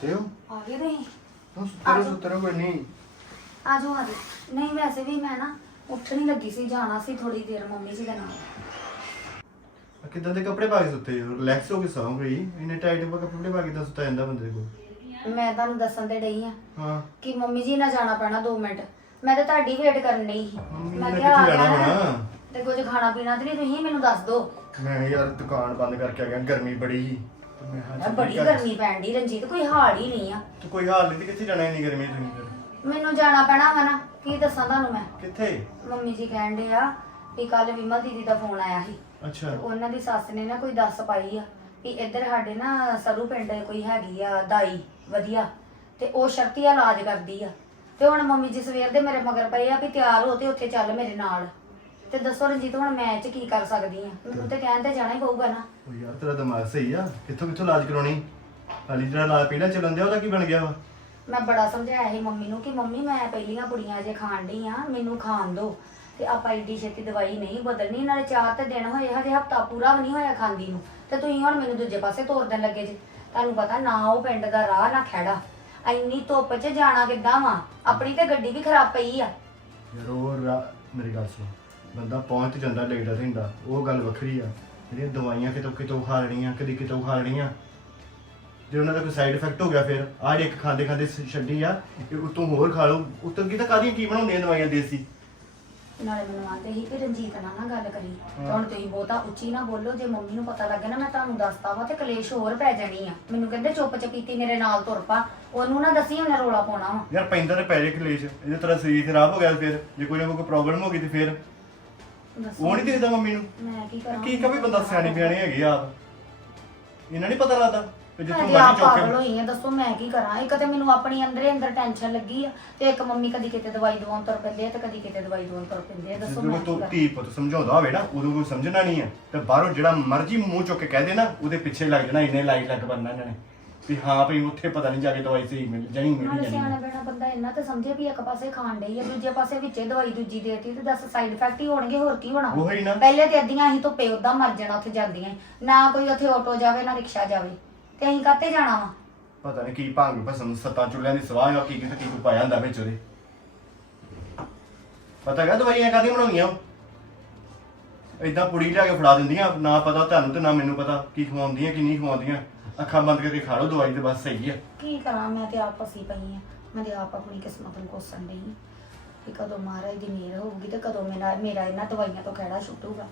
ਸੁੱਤੇ ਹੋ? ਆ ਗਏ ਤੁਸੀਂ? ਹਾਂ ਸੁੱਤੇ ਰਹੋ ਸੁੱਤੇ ਰਹੋ ਕੋਈ ਨਹੀਂ। ਆ ਜਾਓ ਆ ਜਾਓ ਨਹੀਂ ਵੈਸੇ ਵੀ ਮੈਂ ਨਾ ਉੱਠਣ ਲੱਗੀ ਸੀ ਜਾਣਾ ਸੀ ਥੋੜੀ ਦੇਰ ਮੰਮੀ ਜੀ ਦੇ ਨਾਲ। ਆ ਕਿੱਦਾਂ ਦੇ ਕੱਪੜੇ ਪਾ ਕੇ ਸੁੱਤੇ ਹੋ? ਰਿਲੈਕਸ ਹੋ ਕੇ ਸੌਂ ਗਈ ਇੰਨੇ ਟਾਈਟ ਕੱਪੜੇ ਪਾ ਕੇ ਤਾਂ ਸੁੱਤਾ ਜਾਂਦਾ ਬੰਦੇ ਕੋਲ। ਮੈਂ ਤੁਹਾਨੂੰ ਦੱਸਣ ਤੇ ਡਈ ਆ ਹਾਂ। ਕਿ ਮੰਮੀ ਜੀ ਨਾਲ ਜਾਣਾ ਪੈਣਾ 2 ਮਿੰਟ। ਮੈਂ ਤਾਂ ਤੁਹਾਡੀ ਵੇਟ ਕਰਨ ਸੀ। ਮੰਮੀ ਮੈਂ ਨੇ ਕਿਹਾ ਆ ਕਿੱਥੇ ਗਿਆ ਨਾ। ਹੋਣਾ? ਤੇ ਕੁਝ ਖਾਣਾ ਪੀਣਾ ਤੇ ਨਹੀਂ ਤੁਸੀਂ ਮੈਨੂੰ ਦੱਸ ਦਿਓ। ਮੈਂ ਯਾਰ ਦੁਕਾਨ ਬੰਦ ਕਰਕੇ ਆ ਗਿਆ। ਗਰਮੀ ਬੜੀ ਸੀ। ਤੇ ਮੈਂ ਹਾਂ ਯਾਰ ਬੜੀ ਗਰਮੀ ਪੈਣ ਦੀ ਰਣਜੀਤ ਕੋਈ ਹਾਲ ਹੀ ਨਹੀਂ ਆ। ਤੂੰ ਕੋਈ ਹਾਲ ਨਹੀਂ ਤੇ ਕਿੱਥੇ ਜਾਣਾ ਇੰਨੀ ਗਰਮੀ ਤੁਸੀਂ? ਫਿਰ ਮੈਨੂੰ ਜਾਣਾ ਪੈਣਾ ਵਾ ਨਾ ਕੀ ਦੱਸਾਂ ਤੁਹਾਨੂੰ ਮੈਂ? ਕਿੱਥੇ? ਮੰਮੀ ਜੀ ਕਹਿਣ ਦੇ ਆ ਵੀ ਕੱਲ ਵਿਮਲ ਦੀਦੀ ਦਾ ਫੋਨ ਆਇਆ ਸੀ। ਅੱਛਾ। ਉਹਨਾਂ ਦੀ ਸੱਸ ਨੇ ਨਾ ਕੋਈ ਦੱਸ ਪਾਈ ਆ ਵੀ ਇੱਧਰ ਸਾਡੇ ਨਾ ਸਰੂ ਪਿੰਡ ਕੋਈ ਹੈਗੀ ਆ ਦਾਈ ਵਧੀਆ। ਤੇ ਉਹ ਸ਼ਰਤੀਆ ਇਲਾਜ ਕਰਦੀ ਆ। ਤੇ ਹੁਣ ਮੰਮੀ ਜੀ ਸਵੇਰ ਦੇ ਮੇਰੇ ਮਗਰ ਪਏ ਆ ਵੀ ਤਿਆਰ ਹੋ ਤੇ ਉੱਥੇ ਚੱਲ ਮੇਰੇ ਨਾਲ। ਤੇ ਦੱਸੋ ਰਣਜੀਤ ਹੁਣ ਮੈਂ ਇਹ ਚ ਕੀ ਕਰ ਸਕਦੀ ਆ ਮੈਨੂੰ ਤੇ ਕਹਿਣ ਤੇ ਜਾਣਾ ਹੀ ਪਊਗਾ ਨਾ। ਉਹ ਯਾਰ ਤੇਰਾ ਦਿਮਾਗ ਸਹੀ ਆ। ਕਿੱਥੋਂ ਕਿੱਥੋਂ ਇਲਾਜ ਕਰਾਉਣੀ? ਹਾਲੀ ਜਿਹੜਾ ਇਲਾਜ ਪਹਿਲਾਂ ਚੱਲਣ ਦਿਆ ਉਹਦਾ ਕੀ ਬਣ ਗਿਆ ਵਾ? ਮੈਂ ਬੜਾ ਸਮਝਾਇਆ ਸੀ ਮੰਮੀ ਨੂੰ ਕਿ ਮੰਮੀ ਮੈਂ ਪਹਿਲੀਆਂ ਪੁੜੀਆਂ ਜੇ ਖਾਣ ਡਈ ਆ ਮੈਨੂੰ ਖਾਣ ਦਿਓ ਤੇ ਆਪਾਂ ਏਡੀ ਛੇਤੀ ਦਵਾਈ ਨਹੀਂ ਬਦਲਣੀ ਨਾਲੇ ਚਾਰ ਤੇ ਦਿਨ ਹੋਏ ਹਜੇ ਹਫਤਾ ਪੂਰਾ ਵੀ ਨਹੀਂ ਹੋਇਆ ਖਾਂਦੀ ਨੂੰ। ਤੇ ਤੁਸੀਂ ਹੁਣ ਮੈਨੂੰ ਦੂਜੇ ਪਾਸੇ ਤੋਰ ਦੇਣ ਲੱਗੇ ਜੇ। ਤੁਹਾਨੂੰ ਪਤਾ ਨਾ ਉਹ ਪਿੰਡ ਦਾ ਰਾਹ ਨਾ ਖੜਾ ਇੰਨੀ ਧੁੱਪ 'ਚ ਜਾਣਾ ਕਿੱਦਾਂ ਵਾ? ਆਪਣੀ ਤੇ ਗੱਡੀ ਵੀ ਖਰਾਬ ਪਈ ਆ। ਯਾਰ ਉਹ ਰਾ- ਮੇਰੀ ਗੱਲ ਸੁਣ। ਬੰਦਾ ਪਹੁੰਚ ਜਾਂਦਾ ਲੇਟਦਾ ਰਹਿੰਦਾ ਉਹ ਗੱਲ ਵੱਖਰੀ ਆ। ਜਿਹੜੀਆਂ ਦਵਾਈਆਂ ਕਿਤੋਂ ਕਿਤੋਂ ਖਾ ਲੈਣੀਆਂ ਕਦੀ ਕਿਤੋਂ ਖਾ ਲੈਣੀਆਂ ਜੇ ਉਹਨਾਂ ਦਾ ਕੋਈ ਸਾਈਡ ਇਫੈਕਟ ਹੋ ਗਿਆ ਫਿਰ ਆਹ ਇੱਕ ਖਾਂਦੇ ਖਾਂਦੇ ਛੱਡੀ ਆ ਇਹ ਉਤੋਂ ਹੋਰ ਖਾ ਲਓ। ਉਤੋਂ ਕੀ ਤਾਂ ਕਾਹਦੀਆਂ ਕੀ ਬਣਾਉਂਦੀਆਂ ਦਵਾਈਆਂ ਦੇਸੀ? ਨਾਲੇ ਮੈਨੂੰ ਆਂਦੇ ਸੀ ਕਿ ਰਣਜੀਤ ਨਾਲ ਨਾ ਗੱਲ ਕਰੀ। ਤੇ ਹੁਣ ਤੁਸੀਂ ਬਹੁਤਾ ਉੱਚੀ ਨਾ ਬੋਲੋ ਜੇ ਮੰਮੀ ਨੂੰ ਪਤਾ ਲੱਗੇ ਨਾ ਮੈਂ ਤੁਹਾਨੂੰ ਦੱਸਤਾ ਵਾ ਤੇ ਕਲੇਸ਼ ਹੋਰ ਪੈ ਜਾਣੀ ਆ। ਮੈਨੂੰ ਕਹਿੰਦੇ ਚੁੱਪ ਚਪੀਤੀ ਮੇਰੇ ਨਾਲ ਤੁਰ ਪਾ। ਉਹਨੂੰ ਨਾ ਦੱਸੀ ਉਹਨੇ ਰੋਲਾ ਪਾਉਣਾ ਵਾ। ਯਾਰ ਪੈਂਦਾ ਤੇ ਪੈ ਜੇ ਕਲੇਸ਼ ਇਹਦੇ ਤਰ੍ਹਾਂ ਸਰੀਰ ਖਰਾਬ ਹੋ ਗਿਆ ਫਿਰ ਜੇ ਕੋਈ ਨਾ ਕੋਈ ਪ੍ਰੋਬਲਮ ਹੋ ਗਈ ਤੇ ਫਿਰ। ਦੱਸੋ ਉਹ ਨਹੀਂ ਦੇਖਦਾ ਮੰਮੀ ਨੂੰ? ਮੈਂ ਕੀ ਕਰਾਂ? ਕੀ ਕਵੀ ਬੰਦਾ ਸਿਆਣੀ ਬਿਆਣੀ ਹੈਗੀ ਆ ਇਹਨਾਂ ਨਹੀਂ ਪਤਾ ਲੱਗਦਾ ਕਿ ਜਿੱਥੋਂ ਮੈਂ ਮਰਜ਼ੀ ਚੁੱਕ ਪਾਗਲ ਕੇ ਹੋਈ ਆ ਦੱਸੋ ਮੈਂ ਕੀ ਕਰਾਂ? ਇੱਕ ਤੇ ਮੈਨੂੰ ਆਪਣੀ ਅੰਦਰੇ ਅੰਦਰ ਟੈਨਸ਼ਨ ਲੱਗੀ ਆ ਤੇ ਇੱਕ ਮੰਮੀ ਕਦੀ ਕਿਤੇ ਦਵਾਈ ਦਵਾਉਣ ਤੁਰ ਪੈਂਦੇ ਆ ਤੇ ਕਦੀ ਕਿਤੇ ਦਵਾਈ ਦਵਾਉਣ ਤੁਰ ਪੈਂਦੇ ਆ। ਦੱਸੋ ਜਦੋਂ ਮੈਂ ਤੂੰ ਕੀ ਕਰਾਂ? ਧੀ ਪੁੱਤ ਸਮਝਾਉਂਦਾ ਹੋਵੇ ਨਾ ਉਦੋਂ ਕੋਈ ਸਮਝਣਾ ਨਹੀਂ ਹੈ ਤੇ ਬਾਹਰੋਂ ਜਿਹੜਾ ਮਰਜ਼ੀ ਮੂੰਹ ਚੁੱਕ ਕੇ ਕਹਿ ਦੇ ਨਾ ਉਹਦੇ ਪਿੱਛੇ ਲੱਗ ਜਾਣਾ ਇੰਨੇ ਲਾਈਕ ਲੱਗ ਬੰਨਾ ਇਹਨਾਂ ਨੇ। ਵੀ ਹਾਂ ਭਈ ਉੱਥੇ ਪਤਾ ਨਹੀਂ ਜਾ ਕੇ ਦਵਾਈ ਸਹੀ ਮਿਲ ਜਾਣੀ ਮਿਲ ਨਾਲੇ ਜਾਣੀ। ਸਿਆਣਾ ਬੈਣਾ ਬੰਦਾ ਇੰਨਾ ਤੇ ਸਮਝੇ ਵੀ ਇੱਕ ਪਾਸੇ ਖਾਣ ਡਈ ਆ ਦੂਜੇ ਪਾਸੇ ਵਿੱਚੇ ਦਵਾਈ ਦੂਜੀ ਦੇਤੀ ਤੇ ਦੱਸ ਸਾਈਡ ਇਫੈਕਟ ਹੀ ਹੋਣਗੇ ਹੋਰ ਕੀ ਹੋਣਾ? ਉਹੀ ਨਾ। ਪਹਿਲੇ ਤੇ ਅੱਧੀਆਂ ਅਸੀਂ ਧੁੱਪੇ ਉਦਾਂ ਮਰ ਜਾਣਾ ਉੱਥੇ ਜਾਂਦੀਆਂ। ਨਾ ਕੋਈ ਉੱਥੇ ਆਟੋ ਜਾਵੇ ਨਾ ਰਿਕਸ਼ਾ ਜਾਵੇ। ਤੇ ਅਸੀਂ ਕਾਤੇ ਜਾਣਾ ਵਾ? ਪਤਾ ਨਹੀਂ ਕੀ ਭੰਗ ਭਸਮ ਸੱਤਾਂ ਚੁੱਲਿਆਂ ਦੀ ਸਵਾਹ ਆ ਕੀ ਕੀ ਤੇ ਕੀ ਕੁ ਪਾਇਆ ਹੁੰਦਾ ਵਿੱਚ ਉਹਦੇ। ਪਤਾ ਹੈਗਾ ਦਵਾਈਆਂ ਕਾਹਦੀਆਂ ਬਣਾਉਣੀਆਂ ਇਦਾਂ ਪੁੜੀ ਲਿਆ ਕੇ ਫੜਾ ਦਿੰਦੀਆਂ ਨਾ ਪਤਾ ਤੁਹਾਨੂੰ ਤੇ ਨਾ ਮੈਨੂੰ ਪਤਾ ਕੀ ਖਵਾਉਂਦੀਆਂ ਕੀ ਨਹੀਂ ਖਵਾਉਂਦੀਆਂ। ਅੱਖਾਂ ਬੰਦ ਕਰਕੇ ਖਾ ਲਓ ਦਵਾਈ ਤੇ ਬਸ ਸਹੀ ਆ। ਕੀ ਕਰਾਂ ਮੈਂ ਤੇ ਆਪ ਫਸੀ ਪਈ ਆ। ਮੈਂ ਤੇ ਆਪ ਆਪਣੀ ਕਿਸਮਤ ਨੂੰ ਕੋਸਣ ਡਈ ਆਂ ਕਿ ਕਦੋਂ ਮਹਾਰਾਜ ਦੀ ਮਿਹਰ ਹੋਊਗੀ ਤੇ ਕਦੋਂ ਮੇਰਾ ਮੇਰਾ ਇਹਨਾਂ ਦਵਾਈਆਂ ਤੋਂ ਖਹਿੜਾ ਛੁੱਟੂਗਾ।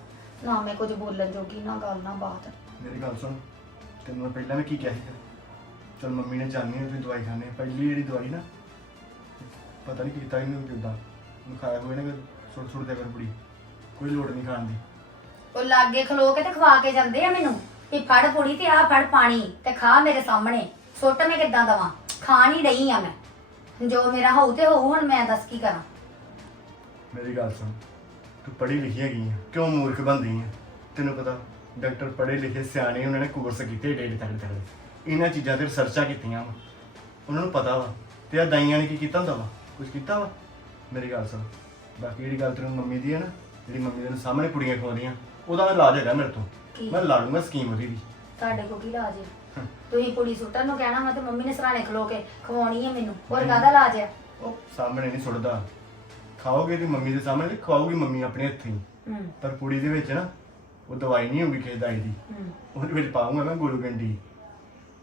ਨਾ ਮੈਂ ਕੁਝ ਬੋਲਣ ਜੋਗੀ ਨਾ ਗੱਲ ਨਾ ਬਾਤ। ਮੇਰੀ ਗੱਲ ਸੁਣ ਤੈਨੂੰ ਮੈਂ ਪਹਿਲਾਂ ਵੀ ਕੀ ਕਿਹਾ ਸੀ ਚਲ ਮੰਮੀ ਨੇ ਜਾਣੀ ਹੈ ਤੁਸੀਂ ਦਵਾਈ ਖਾਣੇ ਪਹਿਲੀ ਜਿਹੜੀ ਦਵਾਈ ਨਾ ਪਤਾ ਨਹੀਂ ਕੀਤਾ ਇਹਨੂੰ ਕਿਦਾਂ ਨੂੰ ਖਾਇਆ ਹੋਇਆ ਨਾ ਸੁੱਟ ਸੁੱਟ ਦੇ ਕਰ ਬੁੜੀ ਕੋਈ ਲੋੜ ਨਹੀਂ ਖਾਣ ਦੀ। ਉਹ ਲਾਗੇ ਖਲੋ ਕੇ ਤੇ ਖਵਾ ਕੇ ਜਾਂਦੇ ਆ ਮੈਨੂੰ। ਵੀ ਫੜ ਪੁੜੀ ਤੇ ਆ ਫੜ ਪਾਣੀ ਤੇ ਖਾ ਮੇਰੇ ਸਾਹਮਣੇ। ਸੁੱਟ ਮੈਂ ਕਿੱਦਾਂ ਦਵਾਂ? ਖਾਣ ਹੀ ਡਈ ਆ ਮੈਂ। ਜੋ ਮੇਰਾ ਹੋਊ ਤੇ ਹੋਊ, ਹੁਣ ਮੈਂ ਦੱਸ ਕੀ ਕਰਾਂ? ਮੇਰੀ ਗੱਲ ਸੁਣ। ਤੂੰ ਪੜ੍ਹੀ ਲਿਖੀ ਹੈਗੀ ਆ ਕਿਉਂ ਮੂਰਖ ਬਣਦੀ ਆ? ਤੈਨੂੰ ਪਤਾ, ਡਾਕਟਰ ਪੜ੍ਹੇ ਲਿਖੇ ਸਿਆਣੇ ਉਹਨਾਂ ਨੇ ਕੋਰਸ ਕੀਤੇ ਡੇਢ ਏਡੇ ਤਗੜੇ ਇਹਨਾਂ ਚੀਜ਼ਾਂ ਤੇ ਰਿਸਰਚਾਂ ਕੀਤੀਆਂ ਵਾ। ਉਹਨਾਂ ਨੂੰ ਪਤਾ ਵਾ ਤੇ ਆ ਦਾਈਆਂ ਨੇ ਕੀ ਕੀਤਾ ਹੁੰਦਾ ਵਾ? ਕੁਝ ਕੀਤਾ ਵਾ? ਮੇਰੀ ਗੱਲ ਸੁਣ। ਬਾਕੀ ਜਿਹੜੀ ਗੱਲ ਤੈਨੂੰ ਮੰਮੀ ਦੀ ਹੈ ਨਾ, ਜਿਹੜੀ ਮੰਮੀ ਦੇ ਸਾਹਮਣੇ ਕੁੜੀਆਂ ਖਵਾਉਂਦੀਆਂ, ਉਹਦਾ ਇਲਾਜ ਹੈਗਾ ਮੇਰੇ ਤੋਂ। ਕੀ? ਮੈਂ ਲਾ ਲੂੰਗਾ ਸਕੀਮ ਉਹਦੀ ਵੀ। ਤੁਹਾਡੇ ਕੋ ਕੀ ਇਲਾਜ ਹੈ? ਤੁਸੀਂ ਕੁੜੀ ਸੁੱਟਣ ਨੂੰ ਕਹਿਣਾ ਮੈਂ ਤੇ ਮੰਮੀ ਨੇ ਸਰਾਣੇ ਖਲੋ ਕੇ ਖਵਾਉਣੀ ਹੈ ਮੈਨੂੰ। ਹੋਰ ਕਾਹਦਾ ਇਲਾਜ ਹੈ? ਉਹ ਸਾਹਮਣੇ ਨਹੀਂ ਸੁੱਟਦਾ। ਖਾਓਗੇ ਤੇ ਮੰਮੀ ਦੇ ਸਾਹਮਣੇ ਤੇ ਖਵਾਓਗੀ ਮੰਮੀ ਆਪਣੇ ਹੱਥੀਂ। ਹੂੰ ਪਰ ਕੁੜੀ ਦੇ ਵਿੱਚ ਨਾ ਉਹ ਦਵਾਈ ਨਹੀਂ ਹੋਊਗੀ ਕਿਸੇ ਦਾਈ ਦੀ। ਹੂੰ ਉਹਦੇ ਵਿੱਚ ਪਾਉਂਗਾ ਮੈਂ ਗੋਲੂ ਗੰਡੀ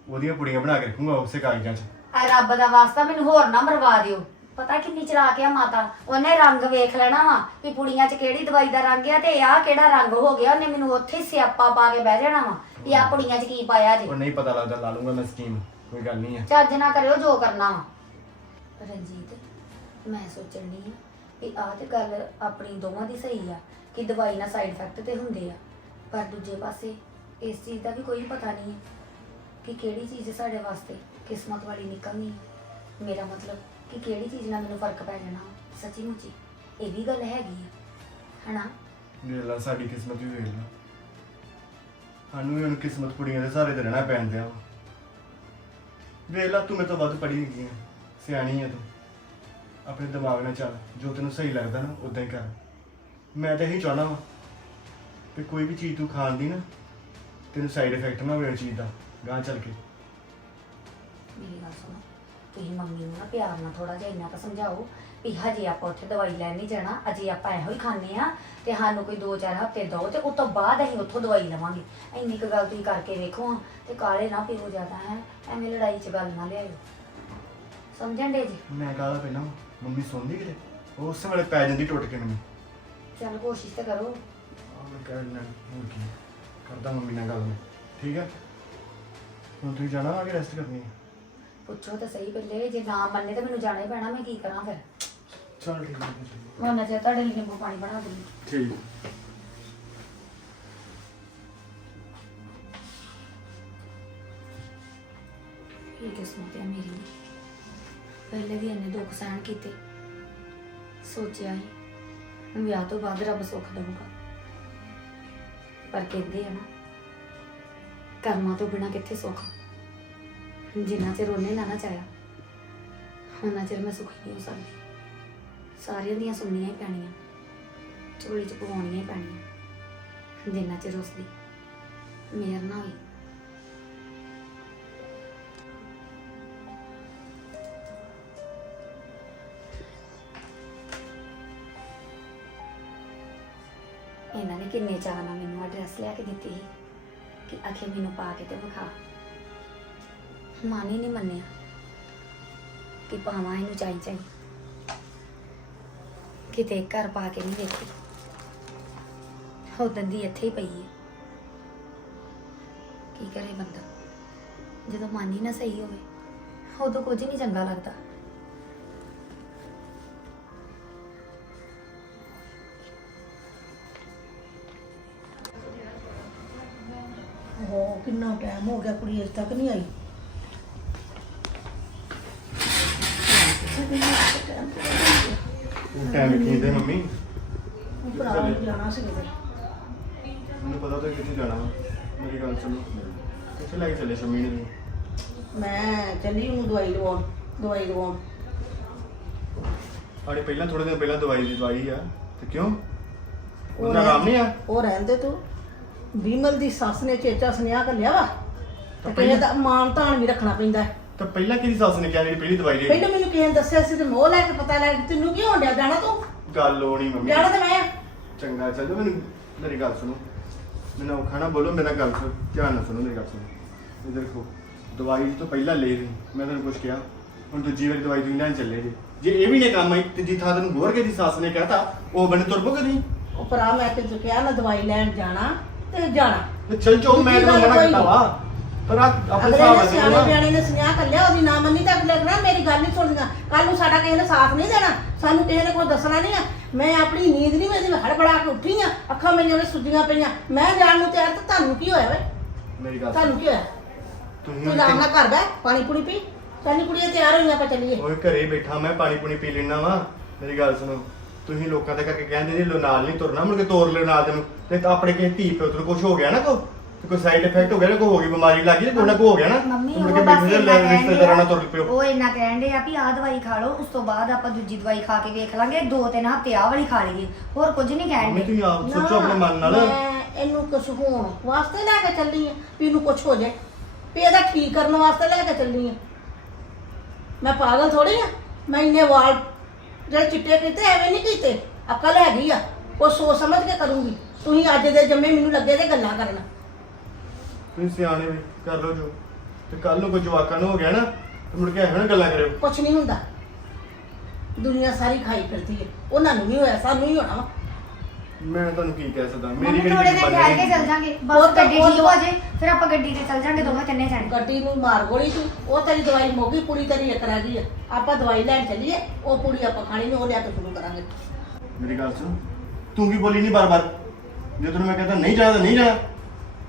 ਉਹਦੀਆਂ ਪੁੜੀਆਂ ਬਣਾ ਕੇ ਰੱਖੂੰਗਾ ਉਸੇ ਕਾਗਜ਼ਾਂ 'ਚ। ਆ ਰੱਬ ਦਾ ਵਾਸਤਾ ਮੈਨੂੰ ਹੋਰ ਨਾ ਮਰਵਾ ਦਿਓ। ਪਤਾ ਕਿੰਨੀ ਚਲਾਕ ਆ ਮਾਤਾ। ਉਹਨੇ ਰੰਗ ਵੇਖ ਲੈਣਾ ਵਾ ਵੀ ਪੁੜੀਆਂ 'ਚ ਕਿਹੜੀ ਦਵਾਈ ਦਾ ਰੰਗ ਆ ਤੇ ਆਹ ਕਿਹੜਾ ਰੰਗ ਹੋ ਗਿਆ। ਉਹਨੇ ਮੈਨੂੰ ਉੱਥੇ ਹੀ ਸਿਆਪਾ ਪਾ ਕੇ ਬਹਿ ਜਾਣਾ ਵਾ ਵੀ ਆਹ ਪੁੜੀਆਂ 'ਚ ਕੀ ਪਾਇਆ ਜੀ। ਉਹ ਨਹੀਂ ਪਤਾ ਲੱਗਦਾ ਲਾ ਲੂੰਗਾ ਮੈਂ ਸਕੀਮ। ਕੋਈ ਗੱਲ ਨਹੀਂ ਹੈ ਚੱਜ ਨਾ ਕਰਿਓ ਜੋ ਕਰਨਾ ਵਾ। ਰਣਜੀਤ ਮੈਂ ਸੋਚਣ ਦੀ ਵੀ ਆਹ ਤੇ ਗੱਲ ਆਪਣੀ ਦੋਵਾਂ ਦੀ ਸਹੀ ਆ ਕਿ ਦਵਾਈ ਨਾਲ ਸਾਈਡ ਇਫੈਕਟ ਤੇ ਹੁੰਦੇ ਆ। ਪਰ ਦੂਜੇ ਪਾਸੇ ਇਸ ਚੀਜ਼ ਦਾ ਵੀ ਕੋਈ ਪਤਾ ਨਹੀਂ ਹੈ ਕਿ ਕਿਹੜੀ ਚੀਜ਼ ਸਾਡੇ ਵਾਸਤੇ ਕਿਸਮਤ ਵਾਲੀ ਨਿਕਲਣੀ ਹੈ ਮੇਰਾ ਮਤਲਬ ਕਿ ਕਿਹੜੀ ਚੀਜ਼ ਨਾਲ ਮੈਨੂੰ ਫ਼ਰਕ ਪੈ ਜਾਣਾ ਸੱਚੀ ਮੁੱਚੀ। ਇਹ ਵੀ ਗੱਲ ਹੈਗੀ ਆ ਹਨਾ? ਵੇਖ ਲਾ ਸਾਡੀ ਕਿਸਮਤ ਵੀ ਵੇਖ ਲਾ। ਸਾਨੂੰ ਵੀ ਹੁਣ ਕਿਸਮਤ ਕੁੜੀਆਂ ਦੇ ਸਾਰੇ ਤੇ ਰਹਿਣਾ ਪੈਂਦਾ ਵਾ। ਵੇਖ ਲਾ ਤੂੰ ਮੇਰੇ ਤੋਂ ਵੱਧ ਪੜ੍ਹੀ ਹੈਗੀ ਆ ਸਿਆਣੀ ਆ ਤੂੰ। ਆਪਣੇ ਦਿਮਾਗ ਨਾਲ ਚੱਲ ਜੋ ਤੈਨੂੰ ਸਹੀ ਲੱਗਦਾ ਨਾ ਉਦਾਂ ਹੀ ਕਰ। ਮੈਂ ਤਾਂ ਇਹੀ ਚਾਹਣਾ ਵਾ ਕਿ ਕੋਈ ਵੀ ਚੀਜ਼ ਤੂੰ ਖਾਣ ਦੀ ਨਾ ਤੈਨੂੰ ਸਾਈਡ ਇਫੈਕਟ ਨਾ ਹੋਵੇ ਉਹ ਚੀਜ਼ ਦਾ ਗਾਂ ਚੱਲ ਕੇ। ਮੇਰੀ ਗੱਲ ਸੁਣੋ। ਤੁਸੀਂ ਮੰਮੀ ਨੂੰ ਨਾ ਪਿਆਰ ਨਾਲ ਥੋੜਾ ਜਿਹਾ ਇੰਨਾ ਤਾਂ ਸਮਝਾਓ ਵੀ ਹਜੇ ਆਪਾਂ ਉੱਥੇ ਦਵਾਈ ਲੈਣ ਨਹੀਂ ਜਾਣਾ ਅਜੇ ਆਪਾਂ ਇਹੋ ਹੀ ਖਾਣੇ ਆ ਤੇ ਸਾਨੂੰ ਕੋਈ 2-4 ਹਫ਼ਤੇ ਦਿਓ ਤੇ ਉਸ ਤੋਂ ਬਾਅਦ ਅਸੀਂ ਉੱਥੋਂ ਦਵਾਈ ਲਵਾਂਗੇ। ਇੰਨੀ ਕੁ ਗੱਲ ਤੁਸੀਂ ਕਰਕੇ ਵੇਖੋ ਤੇ ਕਾਲੇ ਨਾ ਪੀਓ ਜ਼ਿਆਦਾ ਹੈ ਐਵੇਂ ਲੜਾਈ 'ਚ ਗੱਲ ਨਾ ਲਿਆਇਓ। ਸਮਝਣ ਦੇ ਜੀ? ਮੈਂ ਕਹਦਾ ਪਹਿਲਾਂ? ਮੰਮੀ ਸੁਣਦੀ ਕਿਤੇ? ਉਹ ਉਸੇ ਵੇਲੇ ਪੈ ਜਾਂਦੀ ਟੁੱਟ ਕੇ ਮੈਨੂੰ। ਚੱਲ ਕੋਸ਼ਿਸ਼ ਤਾਂ ਕਰੋ। ਮੈਂ ਕਹਿ ਦਿੰਦਾ ਹੋਰ ਕੀ ਕਰਦਾ ਮੰਮੀ ਨਾਲ ਗੱਲ ਮੈਂ? ਠੀਕ ਹੈ? ਹੁਣ ਤੁਸੀਂ ਜਾਣਾ ਆ ਕੇ ਰੈਸਟ ਕਰਨੀ ਹੈ? ਪੁੱਛੋ ਤਾਂ ਸਹੀ ਪਹਿਲੇ ਜੇ ਨਾ ਮੰਨੇ ਤਾਂ ਮੈਨੂੰ ਜਾਣਾ ਹੀ ਪੈਣਾ ਮੈਂ ਕੀ ਕਰਾਂ ਫਿਰ? ਚਲ ਠੀਕ ਹੈ। ਮੈਂ ਉਹਨਾਂ ਚਿਰ ਤੁਹਾਡੇ ਲਈ ਨਿੰਬੂ ਪਾਣੀ ਬਣਾ ਦੂੰਗੀ ਠੀਕ। ਇਹ ਕਿਸਮਤ ਹੈ ਮੇਰੀ। ਪਹਿਲੇ ਵੀ ਇੰਨੇ ਦੁੱਖ ਸਹਿਣ ਕੀਤੇ। ਸੋਚਿਆ ਹੀ ਵਿਆਹ ਤੋਂ ਬਾਅਦ ਰੱਬ ਸੁੱਖ ਦੇਊਗਾ। ਪਰ ਕਹਿੰਦੇ ਆ ਨਾ ਕਰਮਾਂ ਤੋਂ ਬਿਨਾ ਕਿੱਥੇ ਸੁੱਖ? ਜਿੰਨਾ ਚਿਰ ਉਹਨੇ ਨਾ ਨਾ ਚਾਹਿਆ ਉਹਨਾਂ ਚਿਰ ਮੈਂ ਸੁਖੀ ਨਹੀਂ ਹੋ ਸਕਦੀ। ਸਾਰਿਆਂ ਦੀਆਂ ਸੁਣਨੀਆਂ ਹੀ ਪੈਣੀਆਂ, ਝੋਲੀ ਚ ਪਵਾਉਣੀਆਂ ਹੀ ਪੈਣੀਆਂ, ਜਿੰਨਾ ਚਿਰ ਉਸਦੀ ਮੇਰ ਨਾ ਹੋਈ। ਇਹਨਾਂ ਨੇ ਕਿੰਨੇ ਚਾਅ ਨਾਲ ਮੈਨੂੰ ਐਡਰੈਸ ਲਿਆ ਕੇ ਦਿੱਤੀ ਸੀ ਕਿ ਆਖੇ ਮੈਨੂੰ ਪਾ ਕੇ ਤੇ ਵਿਖਾ। ਮਨ ਹੀ ਨਹੀਂ ਮੰਨਿਆ ਕਿ ਪਾਵਾਂ ਇਹਨੂੰ ਚਾਈ ਚਾਈ। ਕਿਤੇ ਘਰ ਪਾ ਕੇ ਨਹੀਂ ਵੇਖੀ। ਉਦੋਂ ਦੀ ਇੱਥੇ ਹੀ ਪਈ ਹੈ ਕੀ ਕਰੇ ਬੰਦਾ? ਜਦੋਂ ਮਨ ਹੀ ਨਾ ਸਹੀ ਹੋਵੇ, ਉਦੋਂ ਕੁਝ ਨਹੀਂ ਚੰਗਾ ਲੱਗਦਾ। ਹੋ ਕਿੰਨਾ ਟਾਈਮ ਹੋ ਗਿਆ ਕੁੜੀ ਅਜੇ ਤੱਕ ਨਹੀਂ ਆਈ? ਟਾਈਮ ਦੇ ਮੰਮੀ? ਉਹ ਭਰਾ ਨੂੰ ਜਾਣਾ ਸੀ ਕਿਤੇ। ਮੈਨੂੰ ਪਤਾ ਤੁਸੀਂ ਕਿੱਥੇ ਜਾਣਾ ਵਾ। ਮੇਰੀ ਗੱਲ ਸੁਣੋ। ਕਿੱਥੇ ਲੈ ਕੇ ਚੱਲੇ ਸ਼ਮੀ ਨੂੰ ਮੈਂ ਚੱਲੀ ਉਹਨੂੰ ਦਵਾਈ ਲਵਾਉਣ ਦਵਾਈ ਲਵਾਉਣ। ਆੜੇ ਪਹਿਲਾਂ ਥੋੜੇ ਦਿਨ ਪਹਿਲਾਂ ਦਵਾਈ ਦੀ ਦਵਾਈ ਆ। ਤੇ ਕਿਉਂ? ਉਹ ਉਹਨਾਂ ਆਰਾਮ ਨਹੀਂ ਆ? ਉਹ ਰਹਿੰਦੇ ਤੂੰ। ਵਿਮਲ ਦੀ ਸੱਸ ਨੇ ਚੇਚਾ ਸੁਨੇਹਾ ਕੱਲਿਆ ਵਾ। ਤੇ ਤਾਂ ਕਿਸੇ ਦਾ ਮਾਨ ਤਾਣ ਵੀ ਰੱਖਣਾ ਪੈਂਦਾ ਹੈ। ਤਾਂ ਪਹਿਲਾਂ ਕਿਹਦੀ ਸੱਸ ਨੇ ਕਿਹਾ ਜਿਹੜੀ ਪਹਿਲੀ ਦਵਾਈ ਦੇ ਪਹਿਲਾਂ ਮੈਨੂੰ ਕਿਸੇ ਨੇ ਦੱਸਿਆ ਸੀ ਤੇ ਮੋਹ ਲੈ ਕੇ ਪਤਾ ਲੈ ਕੇ ਤੈਨੂੰ ਕੀ ਹੋਣ ਡਿਆ? ਜਾਣਾ ਤੂੰ? ਗੱਲ ਹੋਣੀ ਮੰਮੀ। ਜਾਣਾ ਤੇ ਮੈਂ। ਚੰਗਾ ਚੱਲੋ ਮੈਨੂੰ ਮੇਰੀ ਗੱਲ ਸੁਣੋ। ਮੈਨੂੰ ਔਖਾ ਨਾ ਬੋਲੋ ਮੇਰਾ ਗੱਲ ਸੁਣੋ ਧਿਆਨ ਨਾਲ ਸੁਣੋ ਮੇਰੀ ਗੱਲ ਸੁਣੋ। ਇਧਰ ਦੇਖੋ ਦਵਾਈ ਤੋਂ ਪਹਿਲਾਂ ਲੈ ਰਹੀ ਮੈਂ ਤੁਹਾਨੂੰ ਕੁਝ ਕਿਹਾ। ਹੁਣ ਦੂਜੀ ਵਾਰੀ ਦਵਾਈ ਤੁਸੀਂ ਲੈਣ ਚੱਲੇ ਜੀ। ਜੇ ਇਹ ਵੀ ਨੇ ਕੰਮ ਆਈ ਤੀਜੀ ਥਾਂ ਤੈਨੂੰ ਗੋਰ ਕੇ ਦੀ ਸੱਸ ਨੇ ਕਹਤਾ ਉਹ ਬੰਦੇ ਤੁਰ ਪੋਗੇ ਨਹੀਂ ਉਹ ਭਰਾ ਮੈਂ ਤੇ ਕਿਹਾ ਨਾ ਦਵਾਈ ਲੈਣ ਜਾਣਾ ਤੇ ਜਾਣਾ। ਤੇ ਚੱਲ ਚੋ ਮੈਂ ਤੈਨੂੰ ਮਨਾ ਕੀਤਾ ਵਾ ਪਰ ਆ ਆਪਣੇ ਅਗਲੇ ਹਿਸਾਬ ਨੇ ਨਾਲ ਸਿਆਣੇ ਚੱਲੋ ਨਾ। ਬਿਆਣੇ ਨੇ ਸੁਨੇਹਾ ਕੱਲਿਆ ਉਹਦੀ ਨਾ ਮੰਨੀ ਤਾਂ ਅਗਲੇ ਕਹਿੰਦਾ ਮੇਰੀ ਗੱਲ ਨਹੀਂ ਸੁਣਦੀਆਂ ਕੱਲ ਨੂੰ ਸਾਡਾ ਕਿਸੇ ਨੇ ਸਾਥ ਨਹੀਂ ਦੇਣਾ। ਸਾਨੂੰ ਕਿਸੇ ਨੇ ਕੋਈ ਦੱਸਣਾ ਨਹੀਂ ਆ। ਮੈਂ ਆਪਣੀ ਨੀਂਦ ਨਹੀਂ ਮੈਂ ਜਿਵੇਂ ਹੜਬੜਾ ਕੇ ਉੱਠੀ ਆ। ਅੱਖਾਂ ਮੇਰੀਆਂ ਵੀ ਸੁੱਜੀਆਂ ਪਈਆਂ। ਮੈਂ ਜਾਣ ਨੂੰ ਤਿਆਰ ਤੇ ਤੁਹਾਨੂੰ ਕੀ ਹੋਇਆ ਵੇ? ਮੇਰੀ ਗੱਲ ਤੁਹਾਨੂੰ ਕੀ ਹੋਇਆ? ਤੁਸੀਂ ਤੂੰ ਆਰਾਮ ਨਾਲ ਘਰ ਬੈ ਪਾਣੀ ਪੂਣੀ ਪੀ। ਕੁੜੀਆਂ ਤਿਆਰ ਹੋਈਆਂ ਆਪਾਂ ਚੱਲੀਏ। ਓਏ ਘਰੇ ਬੈਠਾ ਮੈਂ ਪਾਣੀ ਪੂਣੀ ਪੀ ਲੈਣਾ ਵਾ। ਮੇਰੀ ਗੱਲ ਸੁਣੋ। ਤੁਸੀਂ ਲੋਕਾਂ ਦੇ ਕਰਕੇ ਕਹਿੰਦੇ ਜੀ ਲੋ ਨਾਲ ਨਹੀਂ ਤੁਰਨਾ ਮੁੜ ਕੇ ਤੋਰ ਲੈ ਨਾਲ ਤੈਨੂੰ। ਤੇ ਤਾਂ ਆਪਣੇ ਕਿਸੇ ਧੀ ਪਿਓ ਤੋਂ ਕੁਝ ਹੋ ਗਿਆ ਨਾ ਕੋ? ਤੇ ਕੋਈ ਸਾਈਡ ਇਫੈਕਟ ਹੋ ਗਿਆ ਨਾ ਕੋਈ ਹੋ ਗਈ ਬਿਮਾਰੀ ਲੱਗ ਗਈ ਕੋਈ ਨਾ ਕੋਈ ਹੋ ਗਿਆ ਨਾ? ਮੰਮੀ ਉਹ ਬਸ ਬੈਠੇ ਇੰਨਾ ਲੈ ਰਿਸ਼ਤੇਦਾਰਾਂ ਨਾਲ ਤੁਰ ਪਿਓ। ਉਹ ਇੰਨਾ ਕਹਿੰਦੇ ਆ ਵੀ ਆਹ ਦਵਾਈ ਖਾ ਲਓ ਉਸ ਤੋਂ ਬਾਅਦ ਆਪਾਂ ਦੂਜੀ ਦਵਾਈ ਖਾ ਕੇ ਵੇਖ ਲਾਂਗੇ ਦੋ ਤਿੰਨ ਹਫ਼ਤੇ ਆਹ ਵਾਲੀ ਖਾ ਲਈਏ ਹੋਰ ਕੁਝ ਨਹੀਂ ਮੰਮੀ ਕਹਿੰਦੇ ਤੁਸੀਂ ਆਪ ਸੋਚੋ ਆਪਣੇ ਮਨ ਨਾਲ। ਮੈਂ ਇਹਨੂੰ ਕੁਝ ਹੋਣ ਵਾਸਤੇ ਲੈ ਕੇ ਚੱਲੀ ਆ ਵੀ ਇਹਨੂੰ ਕੁਝ ਹੋ ਜਾਏ। ਵੀ ਇਹਦਾ ਠੀਕ ਕਰਨ ਵਾਸਤੇ ਲੈ ਕੇ ਚੱਲੀ ਆ। ਮੈਂ ਪਾਗਲ ਥੋੜੀ ਆ ਮੈਂ ਇੰਨੇ ਵਾਲ ਜਿਹੜੇ ਚਿੱਟੇ ਕੀਤੇ ਐਵੇਂ ਨਹੀਂ ਕੀਤੇ ਅਕਲ ਹੈਗੀ ਆ ਉਹ ਸੋਚ ਸਮਝ ਕੇ ਕਰੂੰਗੀ। ਤੁਸੀਂ ਅੱਜ ਦੇ ਜੰਮੇ ਮੈਨੂੰ ਲੱਗੇ ਤੇ ਗੱਲਾਂ ਕਰਨਾ। ਤੁਸੀਂ ਸਿਆਣੇ ਵੀ ਕਰ ਲਓ ਜੋ। ਤੇ ਕੱਲ ਨੂੰ ਕੋਈ ਜਵਾਕਾਂ ਨੂੰ ਹੋ ਗਿਆ ਨਾ ਤੇ ਮੁੜ ਕੇ ਐਵੇਂ ਨਾ ਗੱਲਾਂ ਕਰਿਓ। ਕੁਝ ਨਹੀਂ ਹੁੰਦਾ। ਦੁਨੀਆ ਸਾਰੀ ਖਾਈ ਫਿਰਦੀ ਹੈ। ਉਹਨਾਂ ਨੂੰ ਨਹੀਂ ਹੋਇਆ ਸਾਨੂੰ ਹੀ ਹੋਣਾ ਵਾ। ਮੈਂ ਤੁਹਾਨੂੰ ਕੀ ਕਹਿ ਸਕਦਾ? ਮੇਰੀ ਮੰਮੀ ਕਿਹੜੀ ਥੋੜੇ ਦਿਨ ਠਹਿਰ ਕੇ ਜ਼ਬਾਨ ਚੱਲ ਜਾਾਂਗੇ। ਬਸ ਤਾਂ ਗੱਡੀ ਠੀਕ ਹੋ ਜੇ ਫਿਰ ਆਪਾਂ ਗੱਡੀ ਤੇ ਚੱਲ ਜਾਾਂਗੇ ਦੋਵੇਂ ਤਿੰਨੇ ਜਾਣੇ। ਗੱਡੀ ਨੂੰ ਮਾਰ ਗੋਲੀ ਸੀ ਉਹ ਤੇਰੀ ਦਵਾਈ ਮੋਗੀ ਪੂਰੀ ਤੇਰੀ ਇੱਕ ਰਹਿ ਗਈ ਆ ਆਪਾਂ ਦਵਾਈ ਲੈਣ ਚੱਲੀਏ ਉਹ ਪੂਰੀ ਆਪਾਂ ਖਾਣੀ ਨਹੀਂ ਉਹ ਲਿਆ ਕੇ ਸ਼ੁਰੂ ਕਰਾਂਗੇ। ਮੇਰੀ ਗੱਲ ਸੁਣ। ਤੂੰ ਵੀ ਬੋਲੀ ਨਹੀਂ ਬਾਰ-ਬਾਰ? ਜੇ ਤੈਨੂੰ ਮੈਂ ਕਹਿੰਦਾ ਨਹੀਂ ਜਾਣਾ ਤਾਂ ਨਹੀਂ ਜਾਣਾ।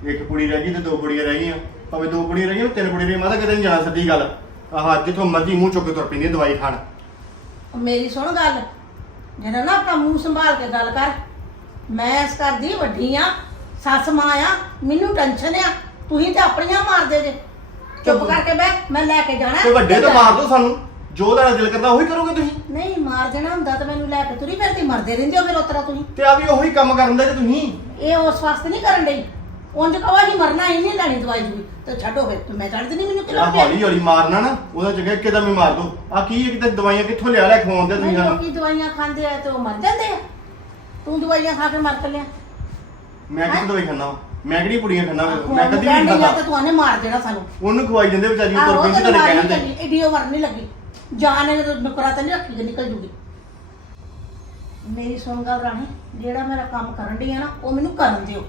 ਇੱਕ ਕੁੜੀ ਰਹਿ ਗਈ ਤੇ ਦੋ ਕੁੜੀਆਂ ਰਹਿ ਗਈਆਂ। ਭਾਵੇਂ ਦੋ ਕੁੜੀਆਂ ਰਹਿ ਗਈਆਂ ਤਿੰਨ ਕੁੜੀਆਂ ਰਹਿ ਮਾਤਾ ਕਿਤੇ ਨਹੀਂ ਜਾਣਾ ਸਿੱਧੀ ਗੱਲ। ਆਹ ਜਿੱਥੋਂ ਮਰਜ਼ੀ ਮੂੰਹ ਚੁੱਕ ਕੇ ਤੁਰ ਪੈਂਦੀ ਹੈ ਦਵਾਈ ਖਾਣ। ਮੇਰੀ ਸੁਣ ਗੱਲ। ਜਿਹੜਾ ਨਾ ਆਪਣਾ ਮੂੰਹ ਸੰਭਾਲ ਕੇ ਗੱਲ ਕਰ। ਮੈਂ ਇਸ ਘਰ ਦੀ ਵੱਡੀ ਆ ਸੱਸ ਮਾਂ ਆ ਮੈਨੂੰ ਟੈਨਸ਼ਨ ਆ। ਤੁਸੀਂ ਤੇ ਆਪਣੀਆਂ ਮਾਰਦੇ ਜੇ। ਚੁੱਪ ਕਰਕੇ ਬਹਿ ਮੈਂ ਲੈ ਕੇ ਜਾਣਾ। ਤੇ ਵੱਡੇ ਤਾਂ ਮਾਰ ਦੋ ਸਾਨੂੰ। ਜੋ ਤੁਹਾਡਾ ਦਿਲ ਕਰਦਾ ਉਹੀ ਕਰੋਗੇ ਤੁਸੀਂ। ਨਹੀਂ ਮਾਰ ਦੇਣਾ ਹੁੰਦਾ ਤਾਂ ਮੈਨੂੰ ਲੈ ਕੇ ਤੁਰੀ ਫਿਰਦੀ ਮਰਦੇ ਰਹਿੰਦੇ ਹੋ ਫਿਰ ਉਤਰਾ ਤੁਸੀਂ। ਤੇ ਆ ਵੀ ਉਹੀ ਕੰਮ ਕਰਨ ਦਾ ਜੇ ਤੁਸੀਂ। ਇਹ ਉਸ ਵਾਸਤੇ ਨਹੀਂ ਕਰਨ ਲਈ ਉਂਝ ਕਵਾ ਹੀ ਮਰਨਾ ਹੀ ਨਹੀਂ ਲੈਣੀ ਦਵਾਈ ਦੂਈ ਤੇ ਛੱਡੋ ਫਿਰ ਤੇ ਮੈਂ ਛੱਡ ਨਹੀਂ ਮੈਨੂੰ ਜਿਹੜਾ ਕਿਲੋ ਹੌਲੀ ਹੌਲੀ ਮਾਰਨਾ ਨਾ ਉਹਦਾ ਜਗ੍ਹਾ ਇੱਕਦਮ ਹੀ ਮਾਰ ਦੋ। ਆ ਕੀ ਹੈ ਕਿਤੇ ਦਵਾਈਆਂ ਕਿੱਥੋਂ ਲਿਆ ਲੈ ਖਵਾਉਂਦੇ ਤੁਸੀਂ ਸਾਨੂੰ? ਲੋਕੀ ਦਵਾਈਆਂ ਖਾਂਦੇ ਆ ਤੇ ਉਹ ਮਰ ਜਾਂਦੇ ਆ। ਤੂੰ ਦਵਾਈਆਂ ਖਾ ਕੇ ਮਰ ਚੱਲਿਆ ਮੈਂ ਕਿਹੜੀ ਦਵਾਈ ਖਾਣਾ? ਮੈਂ ਕਿਹੜੀ ਪੁੜੀਆਂ ਖਾਣਾ? ਮੈਂ ਕਦੀ ਨਹੀਂ ਤੇ ਖਾਦਾ। ਤੂੰ ਆਨੇ ਮਾਰ ਦੇਣਾ ਸਾਨੂੰ। ਉਹਨੂੰ ਖਵਾਈ ਜਾਂਦੇ ਵਿਚਾਰੀ ਉੱਪਰ ਪਿੰਡ ਤੇ ਤੁਹਾਡੇ ਮਾਰ ਕਹਿਣ ਨਹੀਂ ਦੇ। ਲੱਗੀ ਏਡੀ ਉਮਰ ਨਹੀਂ ਲੱਗੀ। ਜਾਨ ਜਦੋਂ ਨੁਕਰਾ ਤਾਂ ਨਹੀਂ ਰੱਖੀ ਕਿ ਨਿਕਲ ਜੂਗੀ। ਮੇਰੀ ਸੁਣ ਗੱਲ ਰਾਣੀ ਜਿਹੜਾ ਮੇਰਾ ਕੰਮ ਕਰਨ ਦੀ ਆ ਨਾ ਉਹ ਮੈਨੂੰ ਕਰਨ ਦਿਓ।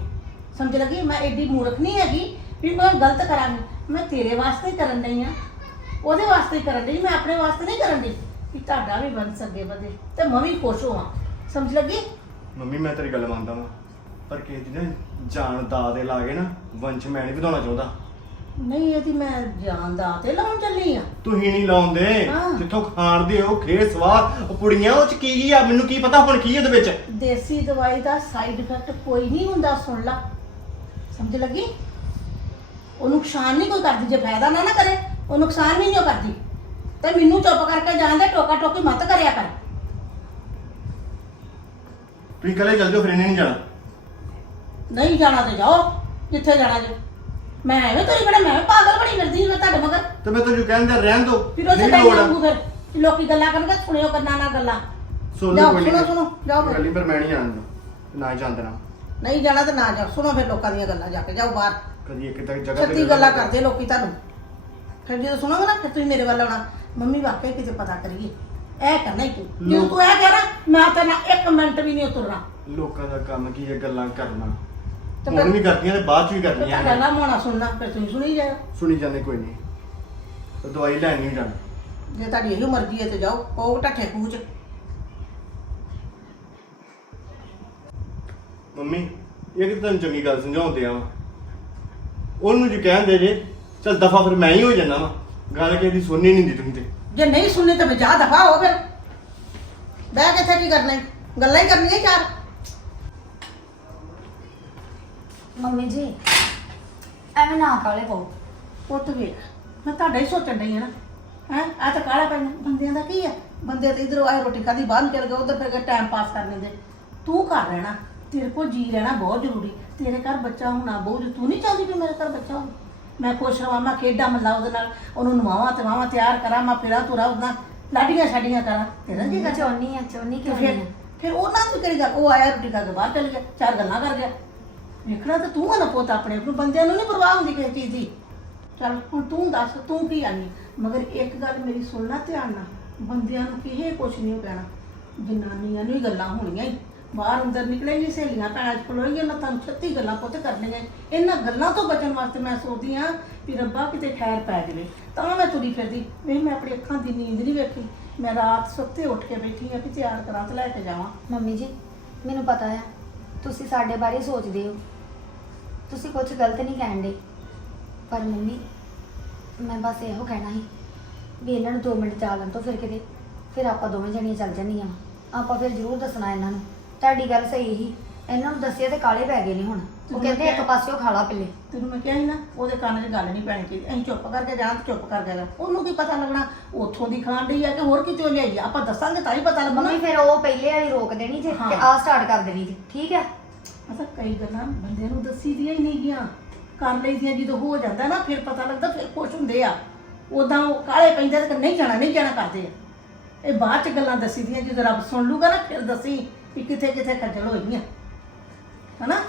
ਸਮਝ ਲੱਗੀ? ਮੈਂ ਏਡੀ ਮੂਰਖ ਨਹੀਂ ਹੈਗੀ ਵੀ ਮੈਂ ਗਲਤ ਕਰਾਂਗੀ। ਮੈਂ ਤੇਰੇ ਵਾਸਤੇ ਹੀ ਕਰਨ ਨਹੀਂ ਆ। ਉਹਦੇ ਵਾਸਤੇ ਹੀ ਕਰਨ ਦੀ ਮੈਂ ਆਪਣੇ ਵਾਸਤੇ ਨਹੀਂ ਕਰਨ ਦੀ ਕਿ ਤੁਹਾਡਾ ਵੀ ਬਣ ਸਕੇ ਵਧੇ ਤੇ ਮੈਂ ਵੀ ਖੁਸ਼ ਹੋਵਾਂ। ਸਮਝ ਲੱਗੀ? ਮੰਮੀ ਮੈਂ ਤੇਰੀ ਗੱਲ ਮੰਨਦਾ ਵਾਂ। ਪਰ ਕਿਸੇ ਦੀ ਨਾ ਜਾਨ ਦਾ ਦੇ ਲਾ ਕੇ ਨਾ ਵੰਸ਼ ਮੈਂ ਨਹੀਂ ਵਧਾਉਣਾ ਚਾਹੁੰਦਾ। ਨਹੀਂ ਇਹਦੀ ਮੈਂ ਜਾਨ ਦਾ ਤੇ ਲਾਉਣ ਚੱਲੀ ਆ। ਤੁਸੀਂ ਨਹੀਂ ਲਾਉਂਦੇ। ਹਾਂ। ਜਿੱਥੋਂ ਖਾਣ ਦੇ ਉਹ ਖੇ ਸਵਾਦ ਉਹ ਪੁੜੀਆਂ ਉਹ ਚ ਕੀ ਕੀ ਆ? ਮੈਨੂੰ ਕੀ ਪਤਾ ਹੁਣ ਕੀ ਉਹਦੇ ਵਿੱਚ? ਦੇਸੀ ਦਵਾਈ ਦਾ ਸਾਈਡ ਇਫੈਕਟ ਕੋਈ ਨਹੀਂ ਹੁੰਦਾ ਸੁਣ ਲਾ। ਸਮਝ ਲੱਗੀ? ਉਹ ਨੁਕਸਾਨ ਨਹੀਂ ਕੋਈ ਕਰਦੀ ਜੇ ਫਾਇਦਾ ਨਾ ਨਾ ਕਰੇ ਉਹ ਨੁਕਸਾਨ ਵੀ ਨਹੀਂ ਉਹ ਕਰਦੀ। ਤੇ ਮੈਨੂੰ ਚੁੱਪ ਕਰਕੇ ਜਾਣਦੇ ਟੋਕਾ ਟੋਕੀ ਮਤ ਕਰਿਆ ਕਰ। ਤੁਸੀਂ ਕੱਲੇ ਚੱਲ ਜਾਓ ਫਿਰ ਇਹਨੇ ਨਹੀਂ ਜਾਣਾ। ਨਹੀਂ ਜਾਣਾ ਤੇ ਜਾਓ ਜਿੱਥੇ ਜਾਣਾ ਜੇ? ਮੈਂ ਐਵੇਂ ਤੁਰੀ ਬੜਾ ਮੈਂ ਪਾਗਲ ਬਣੀ ਫਿਰਦੀ ਹਾਂ ਤੁਹਾਡੇ ਮਗਰ। ਤੇ ਮੈਂ ਤੁਹਾਨੂੰ ਕਹਿੰਦਾ ਰਹਿਣ ਦੋ ਫਿਰ ਉਹ ਨਹੀਂ ਲੋੜ ਵਾਂਗੂ ਫਿਰ। ਲੋਕੀ ਗੱਲਾਂ ਕਰਨਗੇ ਸੁਣਿਓ ਕੰਨਾਂ ਨਾਲ ਗੱਲਾਂ। ਸੁਣੋ ਜਾਓ, ਕੋਈ ਸੁਣੋ, ਨਹੀਂ ਸੁਣੋ, ਜਾਓ ਫਿਰ। ਗੱਲ ਨਹੀਂ ਪਰ ਮੈਂ ਨਹੀਂ ਜਾਣਦਾ ਨਾ ਜਾਂਦੇ ਨਾ ਨਹੀਂ ਜਾਣਾ ਤੇ ਨਾ ਜਾਓ ਸੁਣੋ ਫਿਰ ਲੋਕਾਂ ਦੀਆਂ ਗੱਲਾਂ ਜਾ ਕੇ। ਜਾਓ ਬਾਹਰ। ਕਦੀ ਇੱਕ ਤੱਕ ਜਗ੍ਹਾ ਛੱਤੀ ਗੱਲਾਂ ਕਰਦੇ ਲੋਕੀ ਤੁਹਾਨੂੰ। ਫਿਰ ਜਦੋਂ ਸੁਣੋਗੇ ਨਾ ਫਿਰ ਤੁਸੀਂ ਮੇਰੇ ਵੱਲ ਆਉਣਾ। ਮੰਮੀ ਵਾਕਈ ਕਿਤੇ ਪਤਾ ਕਰੀਏ। ਇਹ ਕਰਨਾ ਹੀ ਤੂੰ। ਲੋਕ- ਤੂੰ ਇਹ ਕਹਿ ਨਾ ਮੈਂ ਤੇ ਨਾ ਇੱਕ ਮਿੰਟ ਵੀ ਨਹੀਂ ਉਤਰਨਾ। ਲੋਕਾਂ ਦਾ ਕੰਮ ਕੀ ਹੈ ਗੱਲਾਂ ਕਰਨਾ। ਤੇ ਹੁਣ ਫਿਰ- ਵੀ ਕਰਦੀਆਂ ਤੇ ਬਾਅਦ ਚ ਵੀ ਤੇ ਕਰਦੀਆਂ ਤੁਹਾਡਾ ਨੇ। ਨਾ ਮੋਣਾ ਸੁਣਨਾ ਫਿਰ ਤੁਸੀਂ ਸੁਣੀ ਜਾਓ ਸੁਣੀ ਜਾਂਦੇ ਕੋਈ ਨਹੀਂ। ਤੇ ਦਵਾਈ ਲੈਣ ਨਹੀਂ ਜਾਣਾ। ਜੇ ਤੁਹਾਡੀ ਇਹੋ ਮਰਜ਼ੀ ਹੈ ਤੇ ਜਾਓ। ਉਹ ਢੱਠੇ ਕੂਚ ਮੰਮੀ ਇਹ ਕਿ ਤੁਹਾਨੂੰ ਚੰਗੀ ਗੱਲ ਸਮਝਾਉਂਦੇ ਆ ਉਹਨੂੰ ਜੀ ਕਹਿੰਦੇ ਜੇ ਚਲ ਦਫਾ ਫਿਰ ਮੈਂ ਹੀ ਹੋ ਜਾਣਾ ਵਾ। ਗੱਲ ਕਿਸੇ ਦੀ ਸੁਣਨੀ ਨਹੀਂ ਦੀ ਤੁਸੀਂ ਤੇ। ਜੇ ਨਹੀਂ ਸੁਣਨੀ ਤਾਂ ਜਾ ਦਫਾ ਹੋ ਫਿਰ। ਬਹਿ ਕੇ ਇੱਥੇ ਕੀ ਕਰਨਾ? ਗੱਲਾਂ ਹੀ ਕਰਨੀਆਂ ਚਾਰ। ਮੰਮੀ ਜੀ ਐਵੇਂ ਨਾ ਕਾਲੇ ਪਾਓ। ਪੁੱਤ ਵੇਖ ਮੈਂ ਤੁਹਾਡਾ ਹੀ ਸੋਚਣ ਡਈ ਆ ਨਾ। ਹੈ? ਆ ਤਾਂ ਕਾਲਾ ਪੈਣਾ ਬੰਦਿਆਂ ਦਾ ਕੀ ਆ? ਬੰਦੇ ਤੇ ਇਧਰੋਂ ਆਏ ਰੋਟੀ ਖਾਦੀ ਬਾਹਰ ਨਿਕਲ ਗਏ ਉਧਰ ਫਿਰ ਕੇ ਟਾਈਮ ਪਾਸ ਕਰਨੇ ਦੇ। ਤੂੰ ਘਰ ਰਹਿਣਾ। ਤੇਰੇ ਕੋਲ ਜੀ ਰਹਿਣਾ ਬਹੁਤ ਜ਼ਰੂਰੀ। ਤੇਰੇ ਘਰ ਬੱਚਾ ਹੋਣਾ ਬਹੁਤ ਜ਼ਰੂਰੀ। ਤੂੰ ਨਹੀਂ ਚਾਹੁੰਦੀ ਕਿ ਮੇਰੇ ਘਰ ਬੱਚਾ ਹੋਵੇ? ਮੈਂ ਖੁਸ਼ ਰਵਾਂ ਮੈਂ ਖੇਡਾਂ ਮੱਲਾ ਉਹਦੇ ਨਾਲ ਉਹਨੂੰ ਨਵਾਵਾਂ ਤੇ ਵਾਵਾਂ ਤਿਆਰ ਕਰਾਂ ਮੈਂ ਫਿਰਾਂ ਤੁਰਾਂ ਉਹਦਾ ਲਾਡੀਆਂ ਛਾਡੀਆਂ ਕਰਾਂ। ਤੇਰਾ ਕੀ ਕਰ? ਚੋਨੀ ਆ ਤੇ ਕਿਉਂ ਫਿਰ ਨਹੀਂ ਆ? ਫਿਰ ਉਹਨਾਂ ਦੀ ਕਿਹੜੀ ਗੱਲ? ਉਹ ਆਇਆ ਰੋਟੀ ਖਾ ਕੇ ਬਾਹਰ ਚਲ ਗਿਆ ਚਾਰ ਗੱਲਾਂ ਕਰ ਗਿਆ। ਵੇਖਣਾ ਤਾਂ ਤੂੰ ਆ ਨਾ ਪੁੱਤ ਆਪਣੇ ਆਪ ਨੂੰ ਬੰਦਿਆਂ ਨੂੰ ਨਹੀਂ ਪਰਵਾਹ ਹੁੰਦੀ ਕਿਸੇ ਚੀਜ਼ ਦੀ। ਚੱਲ ਹੁਣ ਤੂੰ ਦੱਸ ਤੂੰ ਕੀ ਆਨੀ? ਮਗਰ ਇੱਕ ਗੱਲ ਮੇਰੀ ਸੁਣ ਲੈ ਧਿਆਨ ਨਾਲ। ਬੰਦਿਆਂ ਨੂੰ ਕਿਹੇ ਕੁਛ ਨਹੀਂ ਕਹਿਣਾ। ਜਨਾਨੀਆਂ ਨੂੰ ਹੀ ਗੱਲਾਂ ਹੋਣੀਆਂ ਹੀ। ਬਾਹਰ ਅੰਦਰ ਨਿਕਲੇਗੀ, ਸਹੇਲੀਆਂ ਭੈਣਾਂ ਚ ਖਲੋਏਗੀ ਨਾ ਤੁਹਾਨੂੰ ਛੱਤੀ ਗੱਲਾਂ ਪੁੱਤ ਕਰਨੀਆਂ ਇਹਨਾਂ ਗੱਲਾਂ ਤੋਂ ਬਚਣ ਵਾਸਤੇ ਮੈਂ ਸੋਚਦੀ ਆ ਵੀ ਰੱਬਾ ਕਿਤੇ ਠਹਿਰ ਪੈ ਜਾਵੇ। ਤਾਂ ਮੈਂ ਤੁਰੀ ਫਿਰਦੀ। ਵੀ, ਮੈਂ ਆਪਣੀ ਅੱਖਾਂ ਦੀ ਨੀਂਦ ਨਹੀਂ ਵੇਖੀ। ਮੈਂ ਰਾਤ ਸੁੱਤੇ ਉੱਠ ਕੇ ਬੈਠੀ ਆ ਕਿ ਤਿਆਰ ਕਰਾਂ ਤੇ ਲੈ ਕੇ ਜਾਵਾਂ। ਮੰਮੀ ਜੀ, ਮੈਨੂੰ ਪਤਾ ਆ। ਤੁਸੀਂ ਸਾਡੇ ਬਾਰੇ ਸੋਚਦੇ ਹੋ। ਤੁਸੀਂ ਕੁਝ ਗਲਤ ਨਹੀਂ ਕਹਿੰਦੇ ਪਰ ਮੰਮੀ, ਮੈਂ ਬਸ ਇਹੋ ਕਹਿਣਾ ਸੀ ਵੀ ਇਹਨਾਂ ਨੂੰ 2 ਮਿੰਟ ਚਾਲਣ ਤੋਂ ਫਿਰ ਕਿਤੇ ਫਿਰ ਆਪਾਂ ਦੋਵੇਂ ਜਣੀਆਂ ਚੱਲ ਜਾਂਦੀਆਂ। ਆਪਾਂ ਫਿਰ ਜ਼ਰੂਰ ਦੱਸਣਾ ਇਹਨਾਂ ਨੂੰ। ਤੁਹਾਡੀ ਗੱਲ ਸਹੀ ਸੀ। ਇਹਨਾਂ ਨੂੰ ਦੱਸਿਆ ਤੇ ਕਾਲੇ ਪੈ ਗਏ ਨੇ ਹੁਣ। ਉਹ ਕਹਿੰਦੇ ਇੱਕ ਪਾਸਿਓ ਖਾਲਾ ਪਿੱਲੇ। ਤੈਨੂੰ ਮੈਂ ਕਿਹਾ ਸੀ ਨਾ ਉਹਦੇ ਕੰਨ 'ਚ ਗੱਲ ਨਹੀਂ ਪੈਣੀ ਚਾਹੀਦੀ। ਅਸੀਂ ਚੁੱਪ ਕਰਕੇ ਜਾਣਾ ਤੇ ਚੁੱਪ ਕਰਕੇ ਜਾਣਾ। ਉਹਨੂੰ ਕੀ ਪਤਾ ਲੱਗਣਾ ਉੱਥੋਂ ਦੀ ਖਾਣ ਡਈ ਆ ਕਿ ਹੋਰ ਕਿਤੋਂ ਲਿਆਈ ਆ? ਆਪਾਂ ਦੱਸਾਂਗੇ ਤਾਂ ਹੀ ਪਤਾ ਲੱਗਣਾ। ਮੰਮੀ ਫਿਰ ਉਹ ਪਹਿਲੇ ਵਾਲੀ ਰੋਕ ਦੇਣੀ ਜੇ ਹਾਂ। ਤੇ ਆ ਸਟਾਰਟ ਕਰ ਦੇਣੀ ਜੇ। ਠੀਕ ਆ? ਅਸਾਂ ਕਈ ਗੱਲਾਂ ਬੰਦੇ ਨੂੰ ਦੱਸੀ ਦੀਆਂ ਹੀ ਨਹੀਂ ਗਿਆ ਕਰ ਲਈਦੀਆਂ ਜਦੋਂ ਹੋ ਜਾਂਦਾ ਨਾ ਫਿਰ ਪਤਾ ਲੱਗਦਾ ਫਿਰ ਖੁਸ਼ ਹੁੰਦੇ ਆ। ਉਦਾਂ ਉਹ ਕਾਲੇ ਪੈਂਦੇ ਤੇ ਨਹੀਂ ਜਾਣਾ ਨਹੀਂ ਜਾਣਾ ਕਰਦੇ ਆ। ਇਹ ਬਾਅਦ ਚ ਗੱਲਾਂ ਦੱਸੀ ਦੀਆਂ ਜਦੋਂ ਰੱਬ ਸੁਣ ਲੂਗਾ ਨਾ ਫਿਰ ਦੱਸੀ। ਵੀ ਕਿੱਥੇ ਕਿੱਥੇ ਖੱਜਲ ਹੋਈ ਹੋਈਆਂ ਹਨਾ?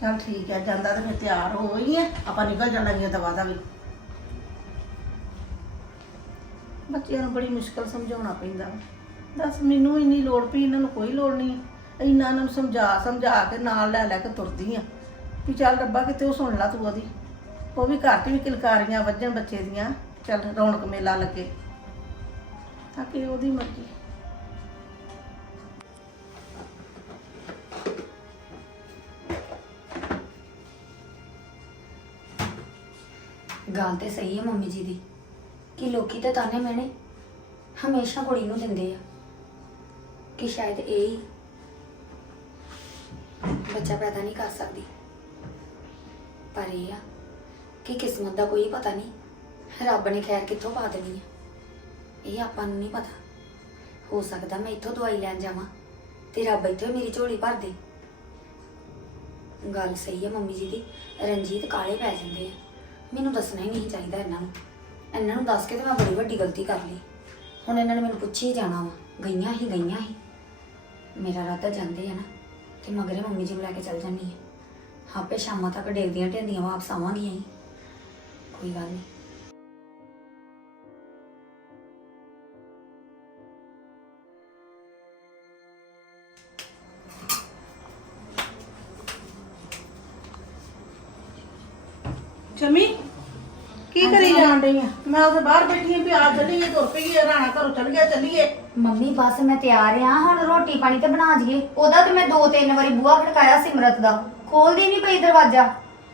ਚਲ ਠੀਕ ਹੈ ਜਾਂਦਾ ਤੇ ਫਿਰ ਤਿਆਰ ਹੋ ਗਈ ਹੈ ਆਪਾਂ ਨਿਕਲ ਜਾਣਾਂਗੇ ਦਵਾ ਦਾ ਵੀ। ਬੱਚਿਆਂ ਨੂੰ ਬੜੀ ਮੁਸ਼ਕਲ ਸਮਝਾਉਣਾ ਪੈਂਦਾ। ਵਾ। ਦੱਸ, ਮੈਨੂੰ ਇੰਨੀ ਲੋੜ ਪਈ ਇਹਨਾਂ ਨੂੰ ਕੋਈ ਲੋੜ ਨਹੀਂ ਹੈ। ਇੰਨਾ ਇਹਨਾਂ ਨੂੰ ਸਮਝਾ ਸਮਝਾ ਕੇ ਨਾਲ ਲੈ ਲੈ ਕੇ ਤੁਰਦੀ ਆ। ਵੀ ਚੱਲ ਰੱਬਾ, ਕਿਤੇ ਉਹ ਸੁਣ ਲਾ ਤੂੰ ਉਹਦੀ। ਉਹ ਵੀ ਘਰ 'ਚ ਵੀ ਕਿਲਕਾਰੀਆਂ ਵੱਜਣ ਬੱਚੇ ਦੀਆਂ। ਚੱਲ ਰੌਣਕ ਮੇਲਾ ਲੱਗੇ। ਤਾਂ ਕਿ ਉਹਦੀ ਮਰਜ਼ੀ। ਗੱਲ ਤੇ ਸਹੀ ਹੈ ਮੰਮੀ ਜੀ ਦੀ, ਕਿ ਲੋਕੀ ਤਾਂ ਤਾਨੇ ਮੈਨੇ ਹਮੇਸ਼ਾ ਕੁੜੀ ਨੂੰ ਦਿੰਦੇ ਆ, ਕਿ ਸ਼ਾਇਦ ਇਹ ਹੀ ਬੱਚਾ ਪੈਦਾ ਨਹੀਂ ਕਰ ਸਕਦੀ। ਪਰ ਇਹ ਆ ਕਿ ਕਿਸਮਤ ਦਾ ਕੋਈ ਪਤਾ ਨਹੀਂ, ਰੱਬ ਨੇ ਖੈਰ ਕਿੱਥੋਂ ਪਾ ਦੇਣੀ ਆ। ਇਹ ਆਪਾਂ ਨੂੰ ਨਹੀਂ ਪਤਾ। ਹੋ ਸਕਦਾ ਮੈਂ ਇੱਥੋਂ ਦਵਾਈ ਲੈਣ ਜਾਵਾਂ ਤੇ ਰੱਬ ਇੱਥੋਂ ਮੇਰੀ ਝੋਲੀ ਭਰ ਦੇ। ਗੱਲ ਸਹੀ ਹੈ ਮੰਮੀ ਜੀ ਦੀ, ਰਣਜੀਤ ਕਾਲੇ ਪੈ ਜਾਂਦੇ ਆ। ਮੈਨੂੰ ਦੱਸਣਾ ਹੀ ਨਹੀਂ ਚਾਹੀਦਾ ਇਹਨਾਂ ਨੂੰ। ਇਹਨਾਂ ਨੂੰ ਦੱਸ ਕੇ ਤੇ ਮੈਂ ਬੜੀ ਵੱਡੀ ਗਲਤੀ ਕਰ ਲਈ। ਹੁਣ ਇਹਨਾਂ ਨੇ ਮੈਨੂੰ ਪੁੱਛੀ ਹੀ ਜਾਣਾ ਵਾ, ਗਈਆਂ ਹੀ ਗਈਆਂ ਹੀ। ਮੇਰਾ ਰਾਤਾ ਜਾਂਦੇ ਆ ਨਾ, ਤੇ ਮਗਰੇ ਮੰਮੀ ਜੀ ਨੂੰ ਲੈ ਕੇ ਚੱਲ ਜਾਂਦੀ ਆ। ਆਪੇ ਸ਼ਾਮਾਂ ਤੱਕ ਡੇਗਦੀਆਂ ਢੇਂਦੀਆਂ ਵਾਪਸ ਆਵਾਂਗੀਆਂ ਹੀ। ਕੋਈ ਗੱਲ ਨਹੀਂ ਡਈ ਆ ਮੈਂ ਉੱਥੇ ਬਾਹਰ ਬੈਠੀ ਆਂ ਵੀ ਆ ਚੱਲੀਏ ਤੁਰ ਪਈਏ ਰਾਣਾ ਘਰੋਂ ਚੱਲ ਗਿਆ ਚੱਲੀਏ। ਮੰਮੀ ਬਸ ਮੈਂ ਤਿਆਰ ਆ ਹੁਣ ਰੋਟੀ ਪਾਣੀ ਤੇ ਬਣਾ ਜੀਏ ਉਹਦਾ ਤੇ ਮੈਂ ਦੋ ਤਿੰਨ ਵਾਰੀ ਬੂਹਾ ਖੜਕਾਇਆ ਸਿਮਰਤ ਦਾ। ਖੋਲਦੀ ਨਹੀਂ ਪਈ ਦਰਵਾਜ਼ਾ।